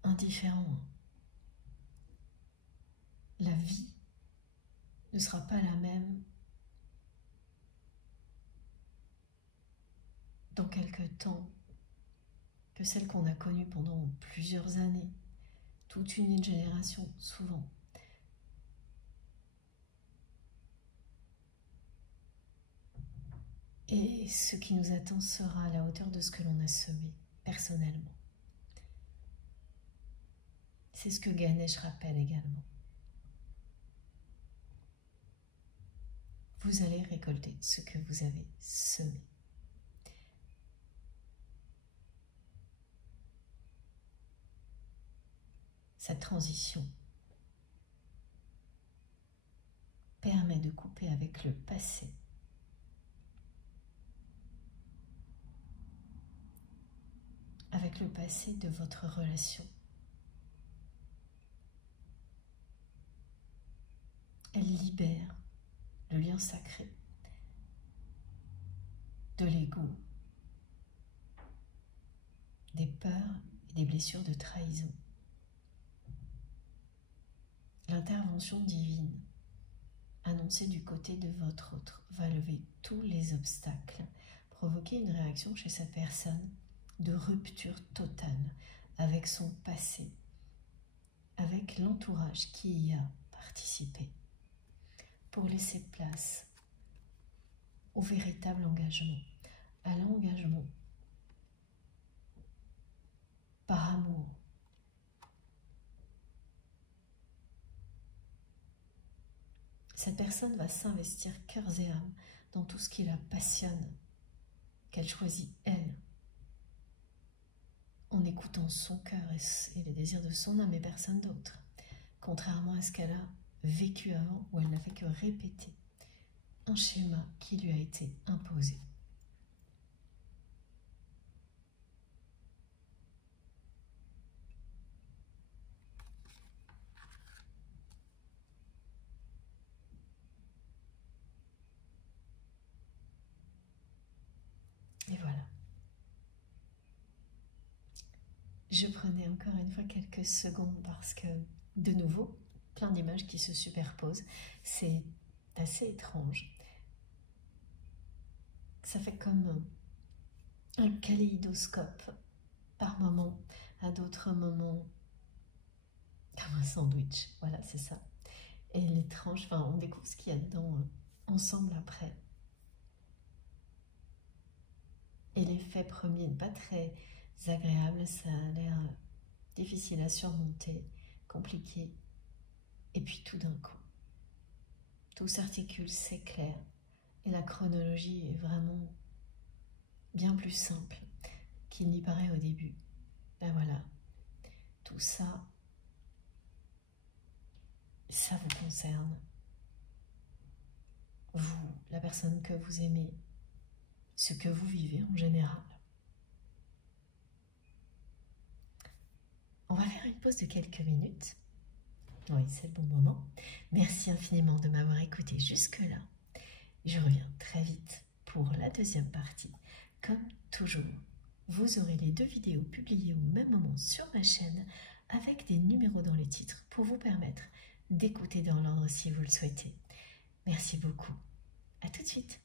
indifférents. La vie ne sera pas la même dans quelque temps que celle qu'on a connue pendant plusieurs années, toute une génération souvent. Et ce qui nous attend sera à la hauteur de ce que l'on a semé personnellement. C'est ce que Ganesh rappelle également. Vous allez récolter ce que vous avez semé. Cette transition permet de couper avec le passé. Avec le passé de votre relation. Elle libère le lien sacré de l'ego, des peurs et des blessures de trahison. L'intervention divine annoncée du côté de votre autre va lever tous les obstacles, provoquer une réaction chez cette personne de rupture totale avec son passé, avec l'entourage qui y a participé, pour laisser place au véritable engagement, à l'engagement par amour. Cette personne va s'investir cœur et âme dans tout ce qui la passionne, qu'elle choisit elle, en écoutant son cœur et les désirs de son âme et personne d'autre, contrairement à ce qu'elle a vécu avant, où elle n'a fait que répéter un schéma qui lui a été imposé. Et voilà. Je prenais encore une fois quelques secondes parce que, de nouveau, plein d'images qui se superposent. C'est assez étrange. Ça fait comme un kaléidoscope par moment, à d'autres moments, comme un sandwich. Voilà, c'est ça. Et l'étrange, enfin, on découvre ce qu'il y a dedans ensemble après. Et l'effet premier n'est pas très agréable, ça a l'air difficile à surmonter, compliqué. Et puis tout d'un coup, tout s'articule, s'éclaire. Et la chronologie est vraiment bien plus simple qu'il n'y paraît au début. Ben voilà, tout ça, ça vous concerne. Vous, la personne que vous aimez, ce que vous vivez en général. On va faire une pause de quelques minutes. Oui, c'est le bon moment. Merci infiniment de m'avoir écouté jusque-là. Je reviens très vite pour la deuxième partie. Comme toujours, vous aurez les 2 vidéos publiées au même moment sur ma chaîne avec des numéros dans les titres pour vous permettre d'écouter dans l'ordre si vous le souhaitez. Merci beaucoup. À tout de suite.